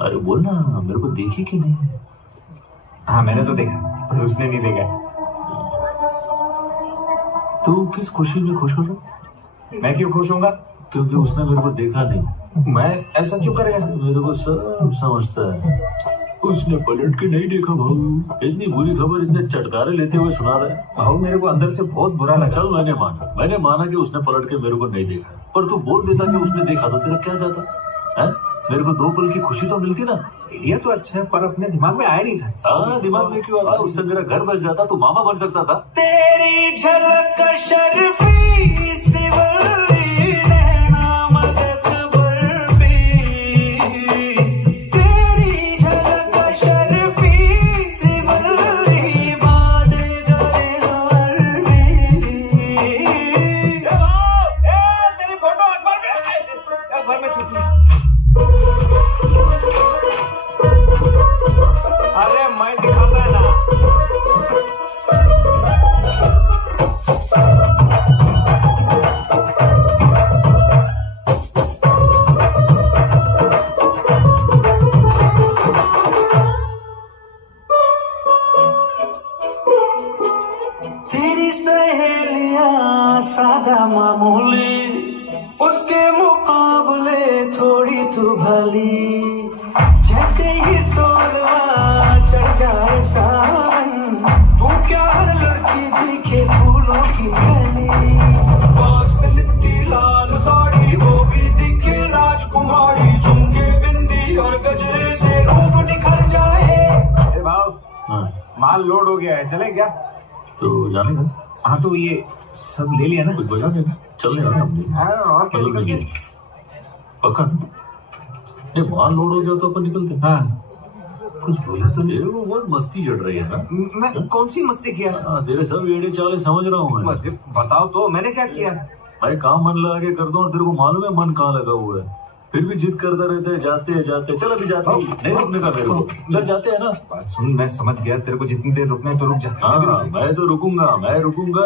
अरे बोल ना, मेरे को देखी कि नहीं? हाँ मैंने तो देखा, पर उसने नहीं देखा। तू किस खुशी में खुश हो रहा? मैं क्यों खुश होऊंगा? क्योंकि उसने मेरे को देखा नहीं। मैं ऐसा क्यों करेगा? मेरे को सब समझता है। उसने पलट के नहीं देखा भाऊ। इतनी बुरी खबर इतने चटकारे लेते हुए सुना रहा है। भाऊ मेरे को अंदर से बहुत बुरा लगा। चल मैंने माना कि उसने पलट के मेरे को नहीं देखा, पर तू बोल देता कि उसने देखा तो तेरा क्या जाता है? मेरे को 2 पल की खुशी तो मिलती ना। आइडिया तो अच्छा है, पर अपने दिमाग में आया नहीं था। हाँ, दिमाग में क्यों आता? उससे मेरा घर बस जाता, तू मामा बन सकता था। तेरी झलक शर्फी शिवली नैना मदक बर्फी, तेरी झलक शर्फी शिवली बातें करे तेरी फोटो अखबार में छपी। अरे मैं दिखाता है ना। तेरी सहेलियां सादा मामूली, उसके मुकाबले थोड़ी तू भली। जैसे ही सोलवा चढ़ जाए सावन, तू क्या हर लड़की दिखे फूलों की गली। लिट्टी लाल साड़ी वो भी दिखे राजकुमारी, झुमके बिंदी और गजरे से रूप निखर जाए। भाव माल लोड हो गया है, चले क्या? तो जाने का? हाँ तो ये सब ले लिया ना? कुछ बचा नहीं, चल रहे हैं। और क्या निकल गया? पक्का ये माल लोड हो गया तो अपन निकलते। हाँ कुछ बोला तो नहीं। वो बहुत मस्ती चढ़ रही है ना। मैं कौन सी मस्ती किया? तेरे सब एड़े चाले समझ रहा हूँ मैं। बताओ तो मैंने क्या किया? भाई काम मन लगा के कर दो, और तेरे को मालूम है मन कहाँ लगा हुआ है। फिर भी जिद करता रहता है, जाते हैं चल अभी जाते हैं, नहीं रुकने का मेरे को, चल जाते हैं ना। बात सुन, मैं समझ गया तेरे को जितनी देर रुकना है तो रुक जा। हाँ मैं तो रुकूंगा,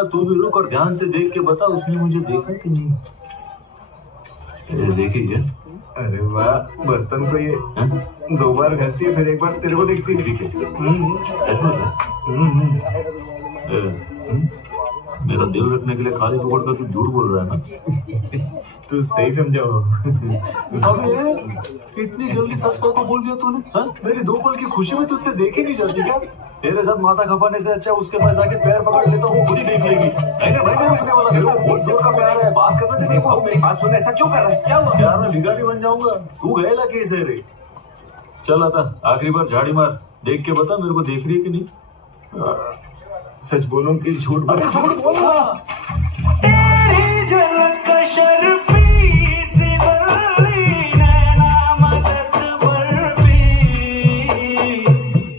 तू भी रुक और ध्यान से देख के बता उसने मुझे देखा कि नहीं। देखी क्या? अरे वाह, बर्तन को ये 2 बार घसती है फिर 1 बार तेरे को देखती है। ठीक है, मेरा दिल रखने के लिए खाली फोकट का तू झूठ बोल रहा है ना। तू सही समझा हो। इतनी जल्दी सच को बोल दिया तूने। मेरी 2 पल की खुशी में तुझसे देखी नहीं जाती क्या? तेरे साथ माथा खपाने से अच्छा उसके पास जाके पैर पकड़ लेता हूँ, खुद ही देख लेगी। नहीं ना भाई, मेरे को बहुत जोर का प्यार है, बात करने देने को। मेरी बात सुन, ऐसा क्यों कर रहा है? क्या हुआ? यार मैं भिखारी बन जाऊंगा, तू गएला कैसे रे? चल आता आखिरी बार झाड़ी मार, देख के बता मेरे को देख रही है कि नहीं। सच बोलूं कि झूठ बोलूं? झूठ बोला। तेरी झलक शर्फी सिवली नैना मदद बर्फी,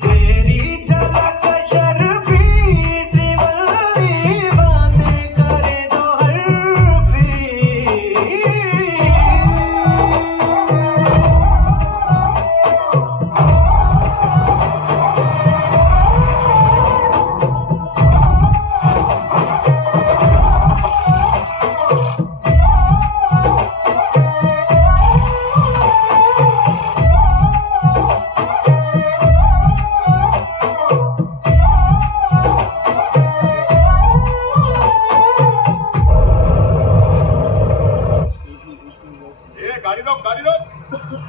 तेरी झलक शर्फी सिवली बातें करे जो हर्फी।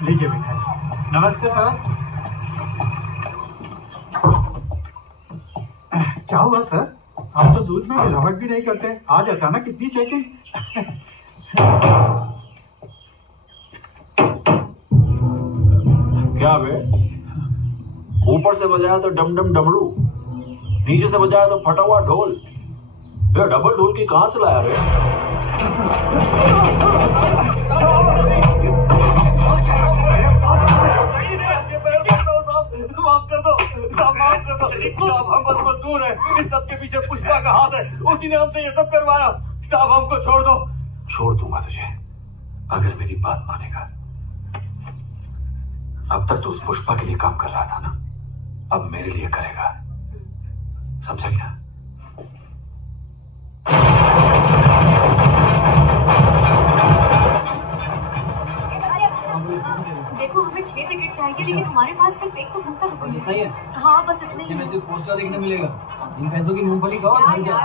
लीजिए मिठाई। नमस्ते सर। क्या हुआ सर? आप तो दूध में मिलावट भी नहीं करते, आज अचानक इतनी चेकिंग? क्या बे? ऊपर से बजाया तो डम डम डमरू, नीचे से बजाया तो फटा हुआ ढोल। ये डबल ढोल की कहां से लाया रे? माफ कर दो साहब, माफ कर दो साहब, हम बस मजदूर हैं, इस सब के पीछे पुष्पा का हाथ है, उसी ने हमसे ये सब करवाया। साहब हमको छोड़ दो। छोड़ दूंगा तुझे अगर मेरी बात मानेगा। अब तक तो उस पुष्पा के लिए काम कर रहा था ना, अब मेरे लिए करेगा, समझा क्या? देखो हमें 6 टिकट चाहिए, लेकिन हमारे पास सिर्फ 170 रुपए है। हाँ बस इतने ही। सिर्फ पोस्टर देखने मिलेगा, इन पैसों की मूंगफली खाओ और घर जाओ।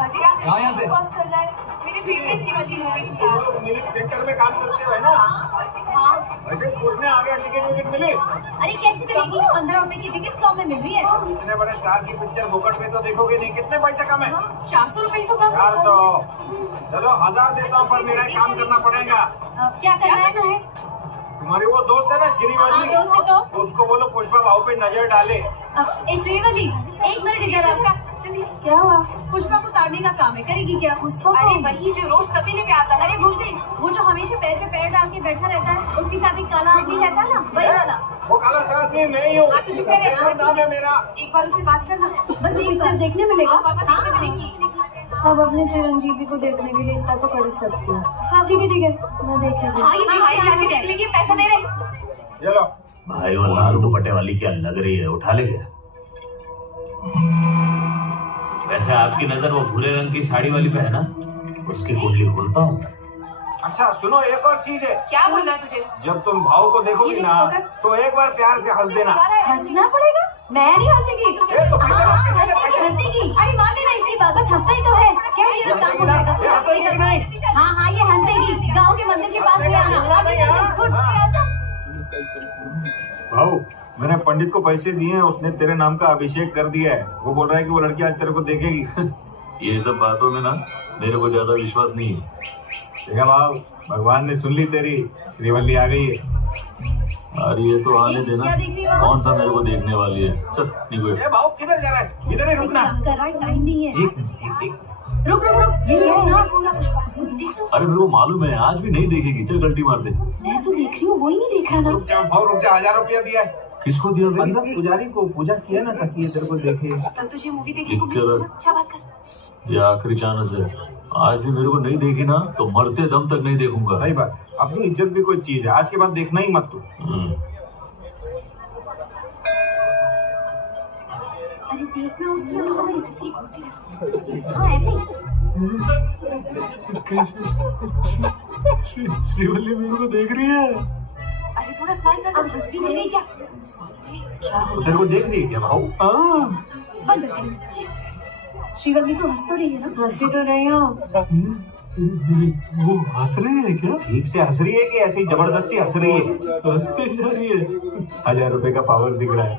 जाओ यहाँ से। पास कर रहा है, मेरी फेवरेट थी वाली मूवी। मिल्क सेंटर में काम करते हो है ना? हाँ। वैसे पूछने आ गया, टिकट विकेट मिली? अरे कैसे मिलेगी? 15 रुपए की टिकट 100 में मिल रही है। इतने बड़े स्टार की पिक्चर बुकट में तो देखोगे नहीं, कितने पैसे कम है? 400 रुपए से कम। 400। चलो 1000 देता हूँ, पर मेरा काम करना पड़ेगा। क्या करना है? तुम्हारी वो दोस्त है ना श्रीवल्ली, दोस्त है तो उसको बोलो पुष्पा भाव पे नजर डाले। श्रीवल्ली एक मिनट इधर आपका। क्या हुआ? पुष्पा को ताड़ने का काम है, करेगी क्या? पुष्पा? अरे वही जो रोज तबेले पे आता है। अरे भूल गई, वो जो हमेशा पैर पे पैर डाल के बैठा रहता है, उसके साथ एक काला आदमी रहता है ना, वही वाला। वो काला सा आदमी मैं ही हूँ। तो चुप करे, नाम है मेरा। एक बार उससे बात करना, बस एक बार देखने मिलेगा। अब अपने चिरंजीवी को देखने के लिए इतना तो कर सकती हूँ। हाँ ठीक है मैं देखेगी। हाँ ये देख लेगी, पैसा दे रहे। चलो भाई वो लाल दुपट्टे वाली क्या लग रही है, उठा ले गया। वैसे आपकी नजर वो भूरे रंग की साड़ी वाली पे है ना, उसकी कुंडली खोलता हूँ। अच्छा सुनो, एक और चीज है। क्या बोल रहा है तुझे? जब तुम भाव को देखोगी ना, तो एक बार प्यार से हंस देना। हंसना पड़ेगा? मैं नहीं हंसेगी। हंसेगी। अरे मान लेना इसी बात, बस हंसता ही तो है। क्या ये काम हो जाएगा? हाँ ये हंस देगी। गाँव के मंदिर के पास ले आना। भाऊ मैंने पंडित को पैसे दिए हैं, उसने तेरे नाम का अभिषेक कर दिया है। वो बोल रहा है कि वो लड़की आज तेरे को देखेगी। ये सब बातों में ना मेरे को ज्यादा विश्वास नहीं है। देखा भाव, भगवान ने सुन ली तेरी, श्रीवल्ली आ गई है। अरे ये तो आने देना, कौन सा मेरे को देखने वाली है। चल निको। भाव किधर जा रहा है? इधर ही रुकना। टाइम नहीं है। रुक ये ना पूरा पुष्पा। अरे मेरे को मालूम है आज भी नहीं देखेगी, चल गलती मार दे। मैं तो देख रही हूँ, वही नहीं देख रहा ना। रुक जा भाव, रुक जा। 1000 रुपया दिया है। किसको दिया? अंदर पुजारी को पूजा किया ना, ताकि ये तेरे को देखे। कल तुझे मूवी देखने को मिली, अच्छा बात कर। ये आखिरी चांस है, आज भी मेरे को नहीं देखी ना तो मरते दम तक नहीं देखूंगा। सही बात, अपनी इज्जत भी कोई चीज है, आज के बाद देखना ही मत तू। अरे देखना उसकी आंखों में ऐसे घूरती रहती है। हाँ ऐसे ही। श्रीवल्ली मेरे को देख रही है। अरे थोड़ा स्माइल कर, हंस भी रही क्या? तेरे को देख रही है क्या भाऊ? बंद कर। श्रीवल्ली तो हंस तो रही है ना? हंसी तो रही हो। वो हंस रही है क्या? ठीक से हंस रही है कि ऐसी जबरदस्ती हंस रही है? हंसते जा रही है। 1000 रुपए का पावर दिख रहा है।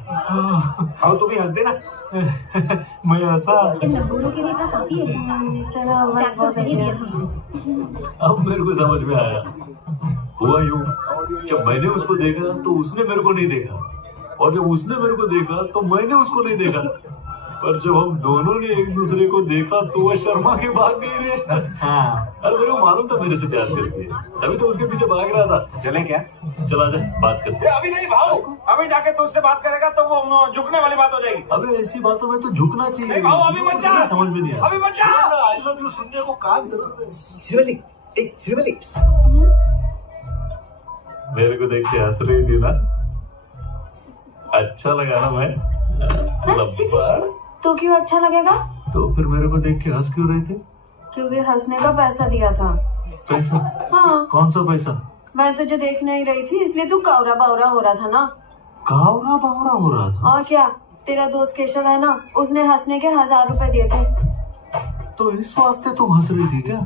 आओ तू भी हंस देना। मैं हंसा। इन लंगोरों के लिए इतना काफी है। चलो 400 रुपए दिए अब मेरे को समझ में आया। हुआ यूं, जब मैंने उसको देखा तो उसने मेरे को नहीं देखा, और जब उसने मेरे को देखा तो मैंने उसको नहीं देखा। पर जब हम दोनों ने एक दूसरे को देखा तो वह शर्मा के भाग गई रे। अरे मेरे को मालूम था मेरे से प्यार करती है, तभी तो उसके पीछे भाग रहा था। चलें क्या? चला जाए, बात करते। अभी नहीं भाऊ, अभी जाके तो उससे बात करेगा तो वो झुकने वाली बात हो जाएगी। अबे ऐसी बातों में तो झुकना चाहिए। नहीं भाऊ, अभी मत जा। समझ में नहीं आया। अभी मत जा। आई लव यू सुनने को काम कर। श्रीवल्ली, एक श्रीवल्ली, मेरे को देख के हंस रही थी ना, अच्छा लगा ना मैं? लब्बा। तो क्यों अच्छा लगेगा? तो फिर मेरे को देख के हंस क्यों रहे थे? क्योंकि हंसने का पैसा दिया था। पैसा? हाँ। कौन सा पैसा? मैं तुझे देख नहीं रही थी इसलिए तू कावरा बावरा हो रहा था ना। कावरा बावरा हो रहा था? और क्या, तेरा दोस्त केशव है ना, उसने हंसने के 1000 रुपए दिए थे। तो इस वास्ते तुम हंस रही थी क्या?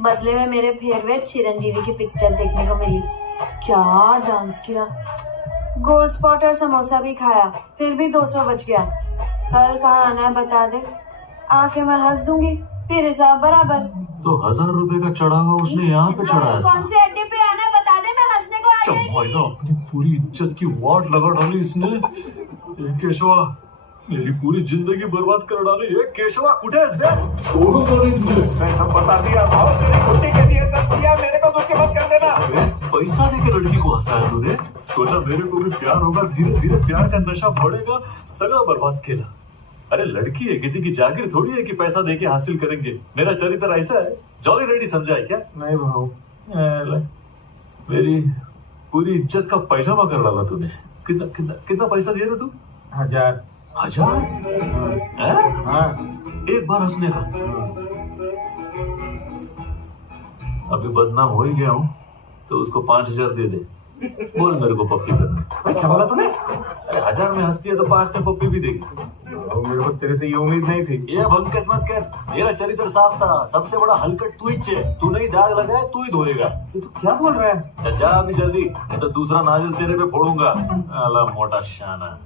बदले में मेरे फेवरेट चिरंजीवी की पिक्चर देखने को मिली। क्या डांस किया, गोल्ड स्पॉट और समोसा भी खाया, फिर भी 200 बच गया। कल कहाँ आना है बता दे, आके मैं हंस दूंगी, फिर हिसाब बराबर। तो 1000 रुपए का चढ़ावा उसने यहाँ पे चढ़ाया। कौन से अड्डे पे आना है बता दे, मैं हंसने को आ जाएगी। अपनी पूरी इज्जत की वाट लगा डाली इसने। केशवा, मेरी पूरी जिंदगी बर्बाद कर डाली। ये केशवा कुठे है? मैं सब बता दिया भाऊ, तेरी खुशी के लिए सब किया, मेरे को दुखी मत कर देना। पैसा देके लड़की को हंसाया तूने, सोचा मेरे को भी प्यार होगा, धीरे धीरे प्यार का नशा बढ़ेगा, सगळं बर्बाद केला। अरे लड़की है, किसी की जागीर थोड़ी है कि पैसा देके हासिल करेंगे। मेरा चरित्र ऐसा है, जॉली रेडी समझा है क्या? नहीं भाऊ, मेरी पूरी इज्जत का पैजामा कर डाला तूने। कितना कितना कितना पैसा दिया था तू? 1000। 1000? हाँ, एक बार हंसने का। अभी बदनाम हो ही गया हूँ तो उसको 5000 दे दे। बोल मेरे को पप्पी करने। क्या बोला तूने? 1000 में हंसती है तो 5 में पप्पी भी देगी। मेरे को तेरे से ये उम्मीद नहीं थी। ये भंकस मत कर, मेरा चरित्र साफ था। सबसे बड़ा हलकट तू ही है, तू नहीं दाग लगाया तू ही धोएगा। तू क्या बोल रहा है? जा अभी जल्दी, नहीं तो दूसरा नाजिल तेरे पे फोड़ूंगा। अला मोटा शाना।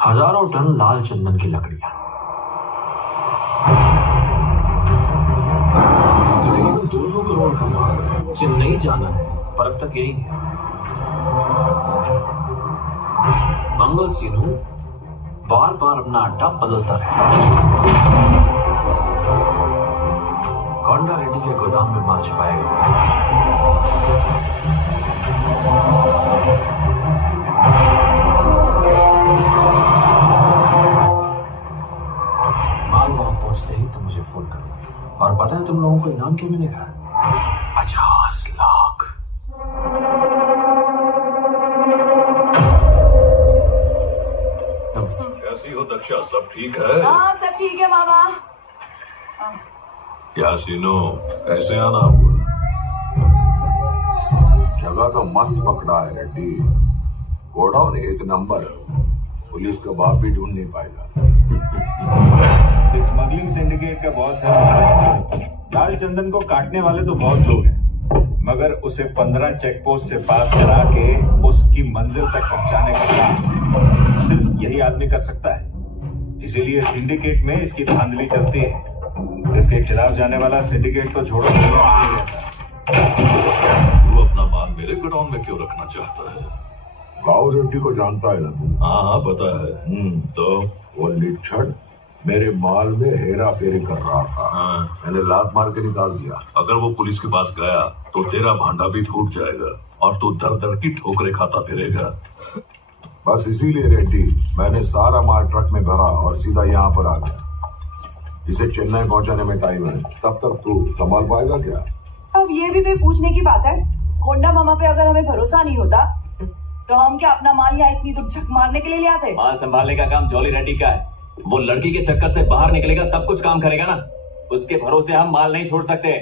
हजारों टन लाल चंदन की लकड़ियां, तकरीबन 200 करोड़ का माल। चेन्नई जाना है, फर्क तक यही है। मंगल सिन्हू बार बार अपना अड्डा बदलता रहा। कोंडा रेड्डी के गोदाम में माल छिपाया गया। माल वहां पहुंचते ही तुम मुझे फोन करो। और पता है तुम लोगों को इनाम क्या मिलेगा? 50 लाख। कैसी हो दक्षा, सब ठीक है? हाँ सब ठीक है मामा। यासीनो, कैसे आना हुआ? जगह तो मस्त पकड़ा है रेड्डी, गोडाउन 1 नंबर, पुलिस का बाप भी ढूंढ नहीं पाएगा। स्मगलिंग सिंडिकेट का बॉस है लाल चंदन को काटने वाले तो बहुत लोग हैं, मगर उसे 15 चेक पोस्ट से पास करा के उसकी मंजिल तक पहुंचाने का काम सिर्फ यही आदमी कर सकता है। इसीलिए सिंडिकेट में इसकी धांधली चलती है। इसके खिलाफ जाने वाला सिंडिकेट तो छोड़ो नहीं रहता। तू अपना माल मेरे गोडाउन में क्यों रखना चाहता है? गाँव रेड्डी को जानता है ना तू? हाँ पता है। तो वो लिच्छड़ मेरे माल में हेरा फेरी कर रहा था। मैंने लात मार के निकाल दिया। अगर वो पुलिस के पास गया तो तेरा भांडा भी फूट जाएगा और तू दर दर की ठोकरें खाता फिरेगा। बस इसीलिए रेड्डी मैंने सारा माल ट्रक में भरा और सीधा यहाँ पर आ गया। इसे चेन्नई पहुंचाने में टाइम है, तब तक तू संभाल पाएगा क्या? अब ये भी कोई पूछने की बात है? कोंडा मामा पे अगर हमें भरोसा नहीं होता तो हम क्या अपना माल यहाँ इतनी दूर झक मारने के लिए ले आते? माल संभालने का काम जॉली रेड्डी का है। वो लड़की के चक्कर से बाहर निकलेगा तब कुछ काम करेगा ना। उसके भरोसे हम माल नहीं छोड़ सकते,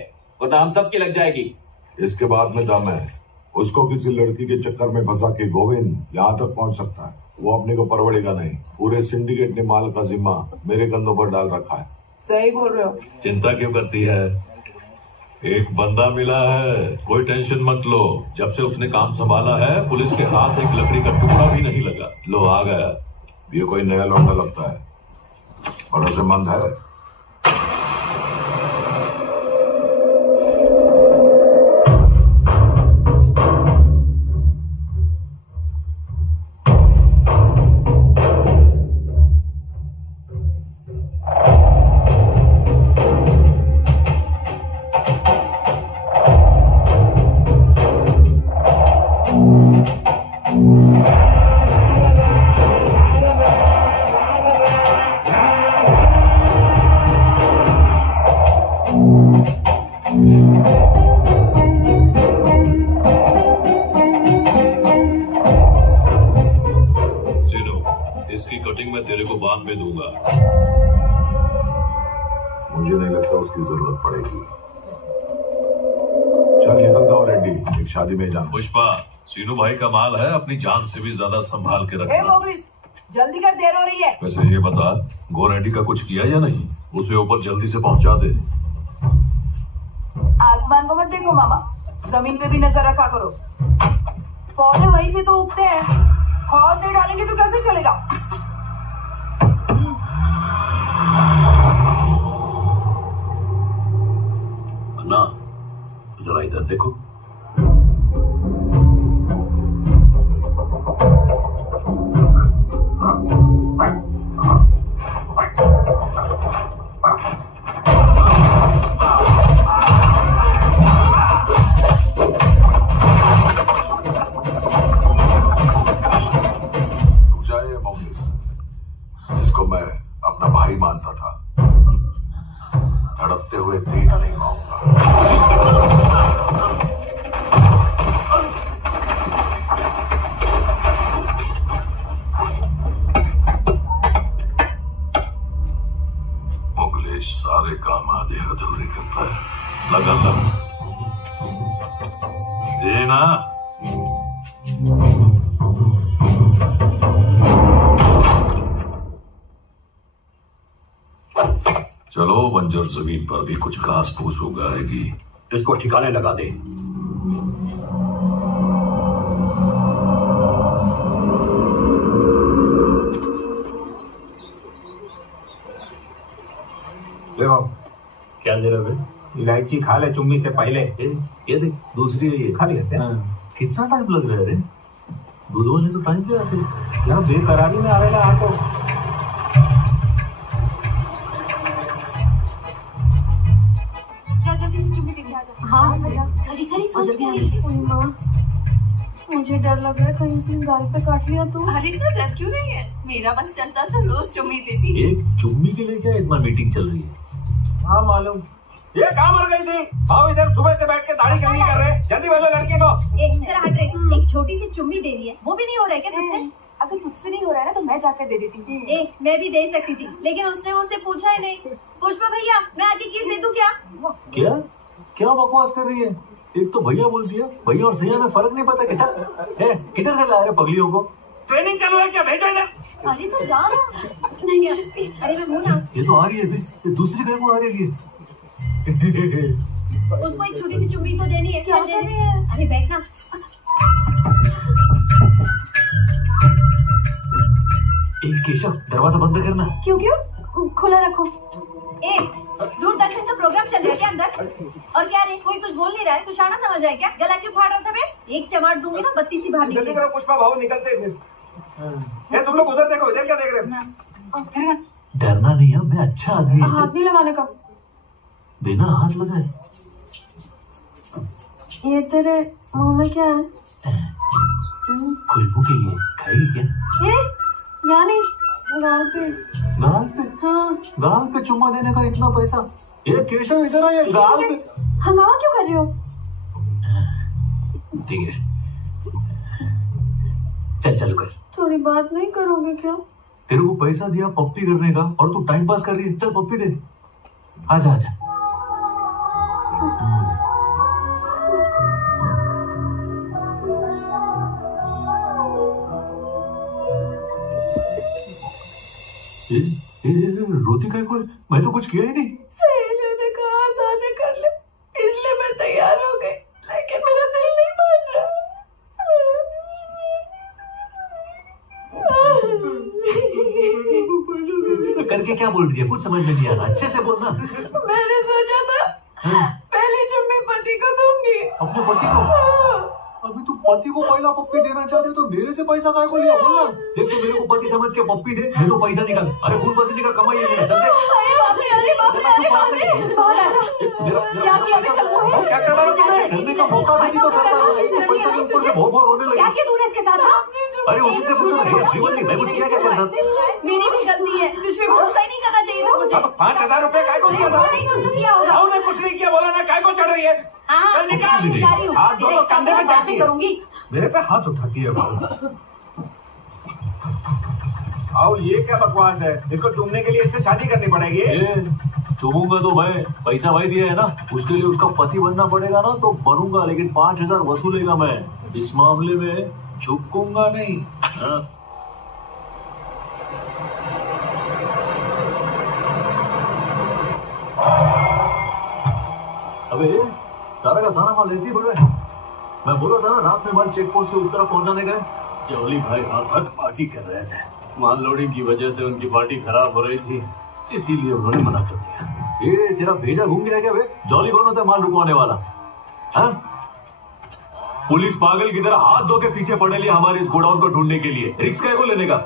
वरना हम सबकी लग जाएगी। इसके बाद में दम है। उसको किसी लड़की के चक्कर में फंसा के गोविंद यहाँ तक पहुँच सकता है। वो अपने को परवड़ेगा नहीं। पूरे सिंडिकेट ने माल का जिम्मा मेरे कंधों पर डाल रखा है। सही बोल रहे हो। चिंता क्यों करती है? एक बंदा मिला है, कोई टेंशन मत लो। जब से उसने काम संभाला है पुलिस के हाथ एक लकड़ी का टुकड़ा भी नहीं लगा। लो आ गया। ये कोई नया लौंडा लगता है, भरोसेमंद है। मुझे नहीं लगता उसकी जरूरत पड़ेगी। चल निकलता हूँ रेड्डी, एक शादी में जाना। पुष्पा, सीनू भाई का माल है, अपनी जान से भी ज्यादा संभाल के रखना। जल्दी कर, देर हो रही है। वैसे ये बता, गो रेड्डी का कुछ किया या नहीं? उसे ऊपर जल्दी से पहुंचा दे। आसमान को मत देखो मामा, जमीन पे भी नजर रखा करो। पौधे वहीं से तो उगते हैं, खाद नहीं डालेंगे तो कैसे चलेगा? अन्ना, जरा इधर देखो। इसको मैं अपना भाई मानता था, तड़पते हुए देख नहीं पाऊंगा। मुगलेश सारे काम आधे अधूरे करता है। लगा देना। चलो, बंजर जमीन पर भी कुछ घास फूस उगाएगी। इसको ठिकाने लगा दे। देखो क्या दे रहे हो? इलायची खा ले चुम्मी से पहले। ये देख, दूसरी है ये। खा लेते हैं। कितना टाइम लग रहा है रे? दूध वाले तो टाइम पे आते यार, बेकरारी में आवेला आपको। जल्दी से चुम्मी देके आ जा। हाँ भैया, खड़ी खड़ी सोच क्या रही है? माँ, मुझे डर लग रहा है कहीं उसने गाल पे काट लिया तो। अरे इतना डर क्यों नहीं है? मेरा बस चलता था, रोज चुम्मी देती। एक चुम्मी के लिए क्या इतना मीटिंग चल रही है? हाँ मालूम। ये कहाँ मर गई थी? आओ इधर, सुबह से बैठ के दाढ़ी कंघी कर रहे। जल्दी बोलो लड़की को। जरा हट रे, एक छोटी सी चुम्मी देनी है, वो भी नहीं हो रहा है क्या तुझसे? अगर तुझसे नहीं हो रहा है ना तो मैं जाकर दे देती हूँ। मैं भी दे सकती थी, लेकिन उसने मुझसे पूछा ही नहीं। पुष्पा भैया, मैं आगे किस दे दूं क्या? क्या क्या बकवास कर रही है? एक तो भैया बोलती है, भैया और सैया में फर्क नहीं पता। किधर से ला रहे पगलियों को? ट्रेनिंग चालू है क्या? भेजो इधर। अरे तो जा ना। नहीं अरे मैं हूँ ना। ये तो आ रही है, ये दूसरी घर को आ रही है। उसको एक छोटी सी चुम्मी तो देनी है। चल दे दे। अरे बैठना। केशव, दरवाजा बंद करना। क्यों खुला रखो। दूरदर्शन का प्रोग्राम चल रहा है क्या अंदर? और क्या रे, कोई कुछ बोल नहीं रहा है तो शाना समझ रहा है क्या? गला क्यों फाड़ रहा था बे? एक चमाट दूंगी ना, बत्ती सी बाहर निकलेगी। जल्दी करो पुष्पा, भाव निकलते हैं। तुम लोग उधर देखो, इधर क्या देख रहे हो? डरना नहीं है, मैं अच्छा आदमी हूँ। हाथ नहीं लगाने का। बिना हाथ लगाए। ये तेरे मुंह में क्या है? खुशबू के लिए खाएगी क्या? ये यहाँ नहीं, गाल पे। गाल पे? हाँ। गाल पे चुम्मा देने का इतना पैसा? ये केशव इधर आ, ये गाल पे हंगामा क्यों कर रहे हो? ठीक है, चल चालू कर। थोड़ी बात नहीं करोगे क्या? तेरे को पैसा दिया पप्पी करने का और तू टाइम पास कर रही है। चल पप्पी दे, आजा आजा। रोती काय को? मैं तो कुछ किया ही नहीं। सहेलियों ने कहा आसान कर ले, इसलिए मैं तैयार हो गई, लेकिन मेरा दिल नहीं मान रहा। करके क्या बोल रही है? कुछ समझ में नहीं आ रहा, अच्छे से बोलना। मैंने सोचा था पहले चुम्मी पति को दूंगी। अपने पति को? अभी तू पति को पहला पप्पी देना चाहते तो मेरे से पैसा काय को लिया? बोलना। देख तू मेरे को पति समझ के पप्पी दे, मैं तो पैसा निकाल। अरे खून पसीने का कमाई है, चल दे। क्या किया मैं कल वो है? क्या कर रहा है? करने का मौका भी नहीं तो करता है। पैसा के ऊपर से भौ भौ रोने लगी। क्या किया तूने इसके साथ? अरे उससे पूछो ना, श्रीमती मैं कुछ किया क्या तेरे साथ? मेरी भी गलती है, तुझ पे भरोसा ही नहीं करना चाहिए था मुझे। 5,000 रुपए काय को दिया था? नहीं कुछ तो किया होगा। ने कुछ नहीं किया, बोला ना काय को चढ़ रही है? हाँ, निकाल हाथ दोनों कंधे पे जाती है, मेरे पे हाथ उठाती है। आओ, ये क्या बकवास है? इसको चूमने के लिए इससे शादी करनी पड़ेगी। चूमूंगा तो मैं, पैसा भाई दिया है ना, उसके लिए उसका पति बनना पड़ेगा ना, तो बनूंगा, लेकिन 5,000 वसूलेगा मैं। इस मामले में झुकूंगा नहीं। हाँ? अबे सारा का सारा माल ऐसे ही बोल रहा है। मैं बोला था ना रात में माल चेक पोस्ट के उस तरफ पहुंचाने गए। जॉली भाई हर पार्टी कर रहे थे, माल लोडिंग की वजह से उनकी पार्टी खराब हो रही थी, इसीलिए उन्होंने मना कर दिया। ये तेरा भेजा घूम गया क्या बे? जॉली कौन होता है माल रुकवाने वाला? हाँ? पुलिस पागल की तरह हाथ धो के पीछे पड़े लिए हमारे इस गोडाउन को ढूंढने के लिए। रिस्क है को लेने का?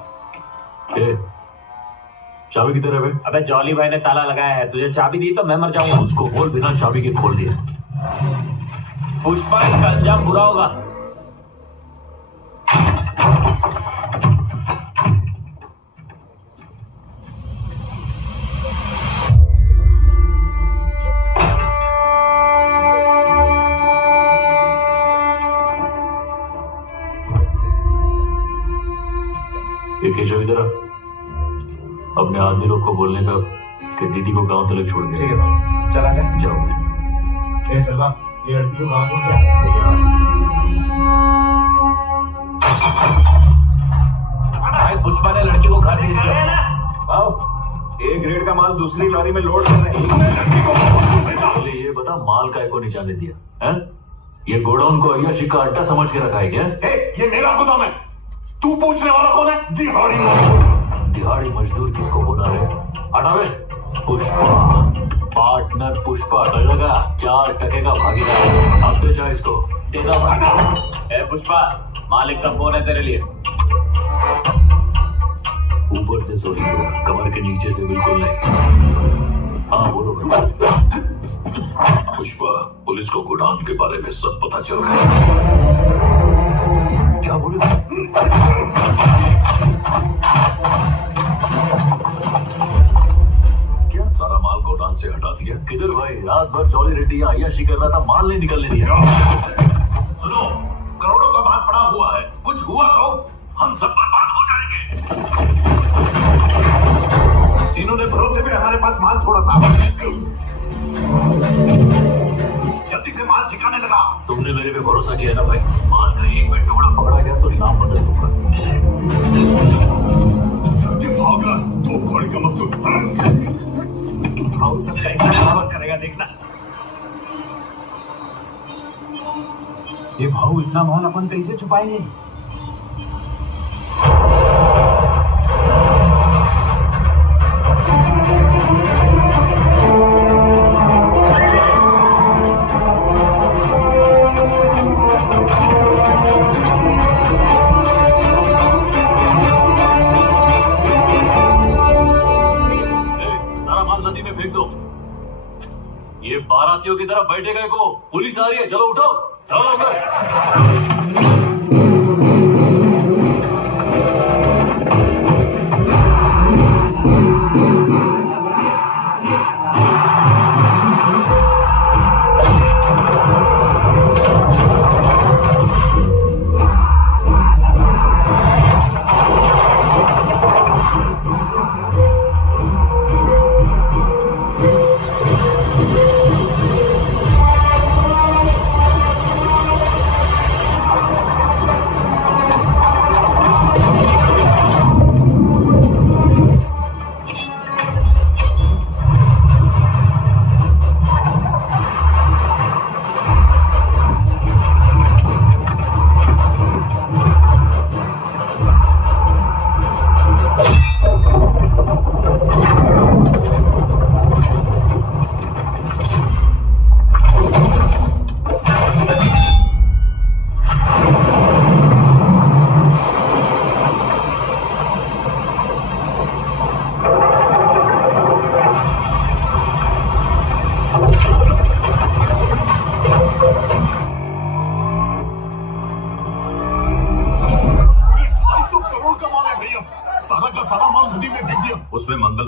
चाबी की तरह है? अबे जॉली भाई ने ताला लगाया है, तुझे चाबी दी तो मैं मर जाऊंगा। उसको बोल बिना चाबी के खोल दिया। पुष्पा, इसका अंजाम बुरा होगा। केशव इधर आ। अपने आदमी लोग को बोलने का कि दीदी को गांव तक छोड़ दे। ठीक है भाई, चला जा। जाओ। सलवा, ये लड़की को गांव छोड़ दिया। पुष्पा ने लड़की को घर भेज दिया। आओ, ए ग्रेड का माल दूसरी लॉरी में लोड कर रहे हैं। पहले ये बता माल का को नहीं जाने दिया है? ये गोडाउन को अय्याशी का अड्डा समझ के रखा है क्या? ये मेरा गोदाम है, तू पूछने वाला कौन है? दिहाड़ी मजदूर। दिहाड़ी मजदूर किसको बोला रे? हटावे। पुष्पा, पार्टनर पुष्पा लगा 4 टके का भागीदार। अब दे जा इसको, देना भागा। ए पुष्पा, मालिक का फोन है तेरे लिए। ऊपर से सोच लो, कमर के नीचे से बिल्कुल नहीं। हाँ बोलो। पुष्पा, पुलिस को गोडाउन के बारे में सब पता चल गया। क्या बोले? क्या सारा माल गोडाउन से हटा दिया? किधर भाई? रात भर जॉली रेड्डी यहाँ अय्याशी कर रहा था, माल नहीं निकलने दिया। सुनो, करोड़ों का माल पड़ा हुआ है, कुछ हुआ तो हम सब बर्बाद हो जाएंगे। तीनों ने भरोसे में हमारे पास माल छोड़ा था, जल्दी से माल ठिकाने लगा। तुमने मेरे पे भरोसा किया ना भाई, माल का एक भी टुकड़ा पकड़ा गया तो नाम बदल दूंगा। भाग रहा तो घोड़े का मजदूर। हाउ सबका इतना बराबर करेगा देखना। ये भाव इतना माल अपन कैसे छुपाएंगे? ये बारातियों की तरह बैठे गए को पुलिस आ रही है, चलो उठो, चलो अंदर।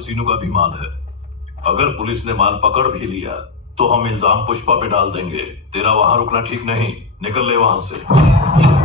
सीनू का भी माल है। अगर पुलिस ने माल पकड़ भी लिया तो हम इल्जाम पुष्पा पे डाल देंगे। तेरा वहां रुकना ठीक नहीं, निकल ले वहां से।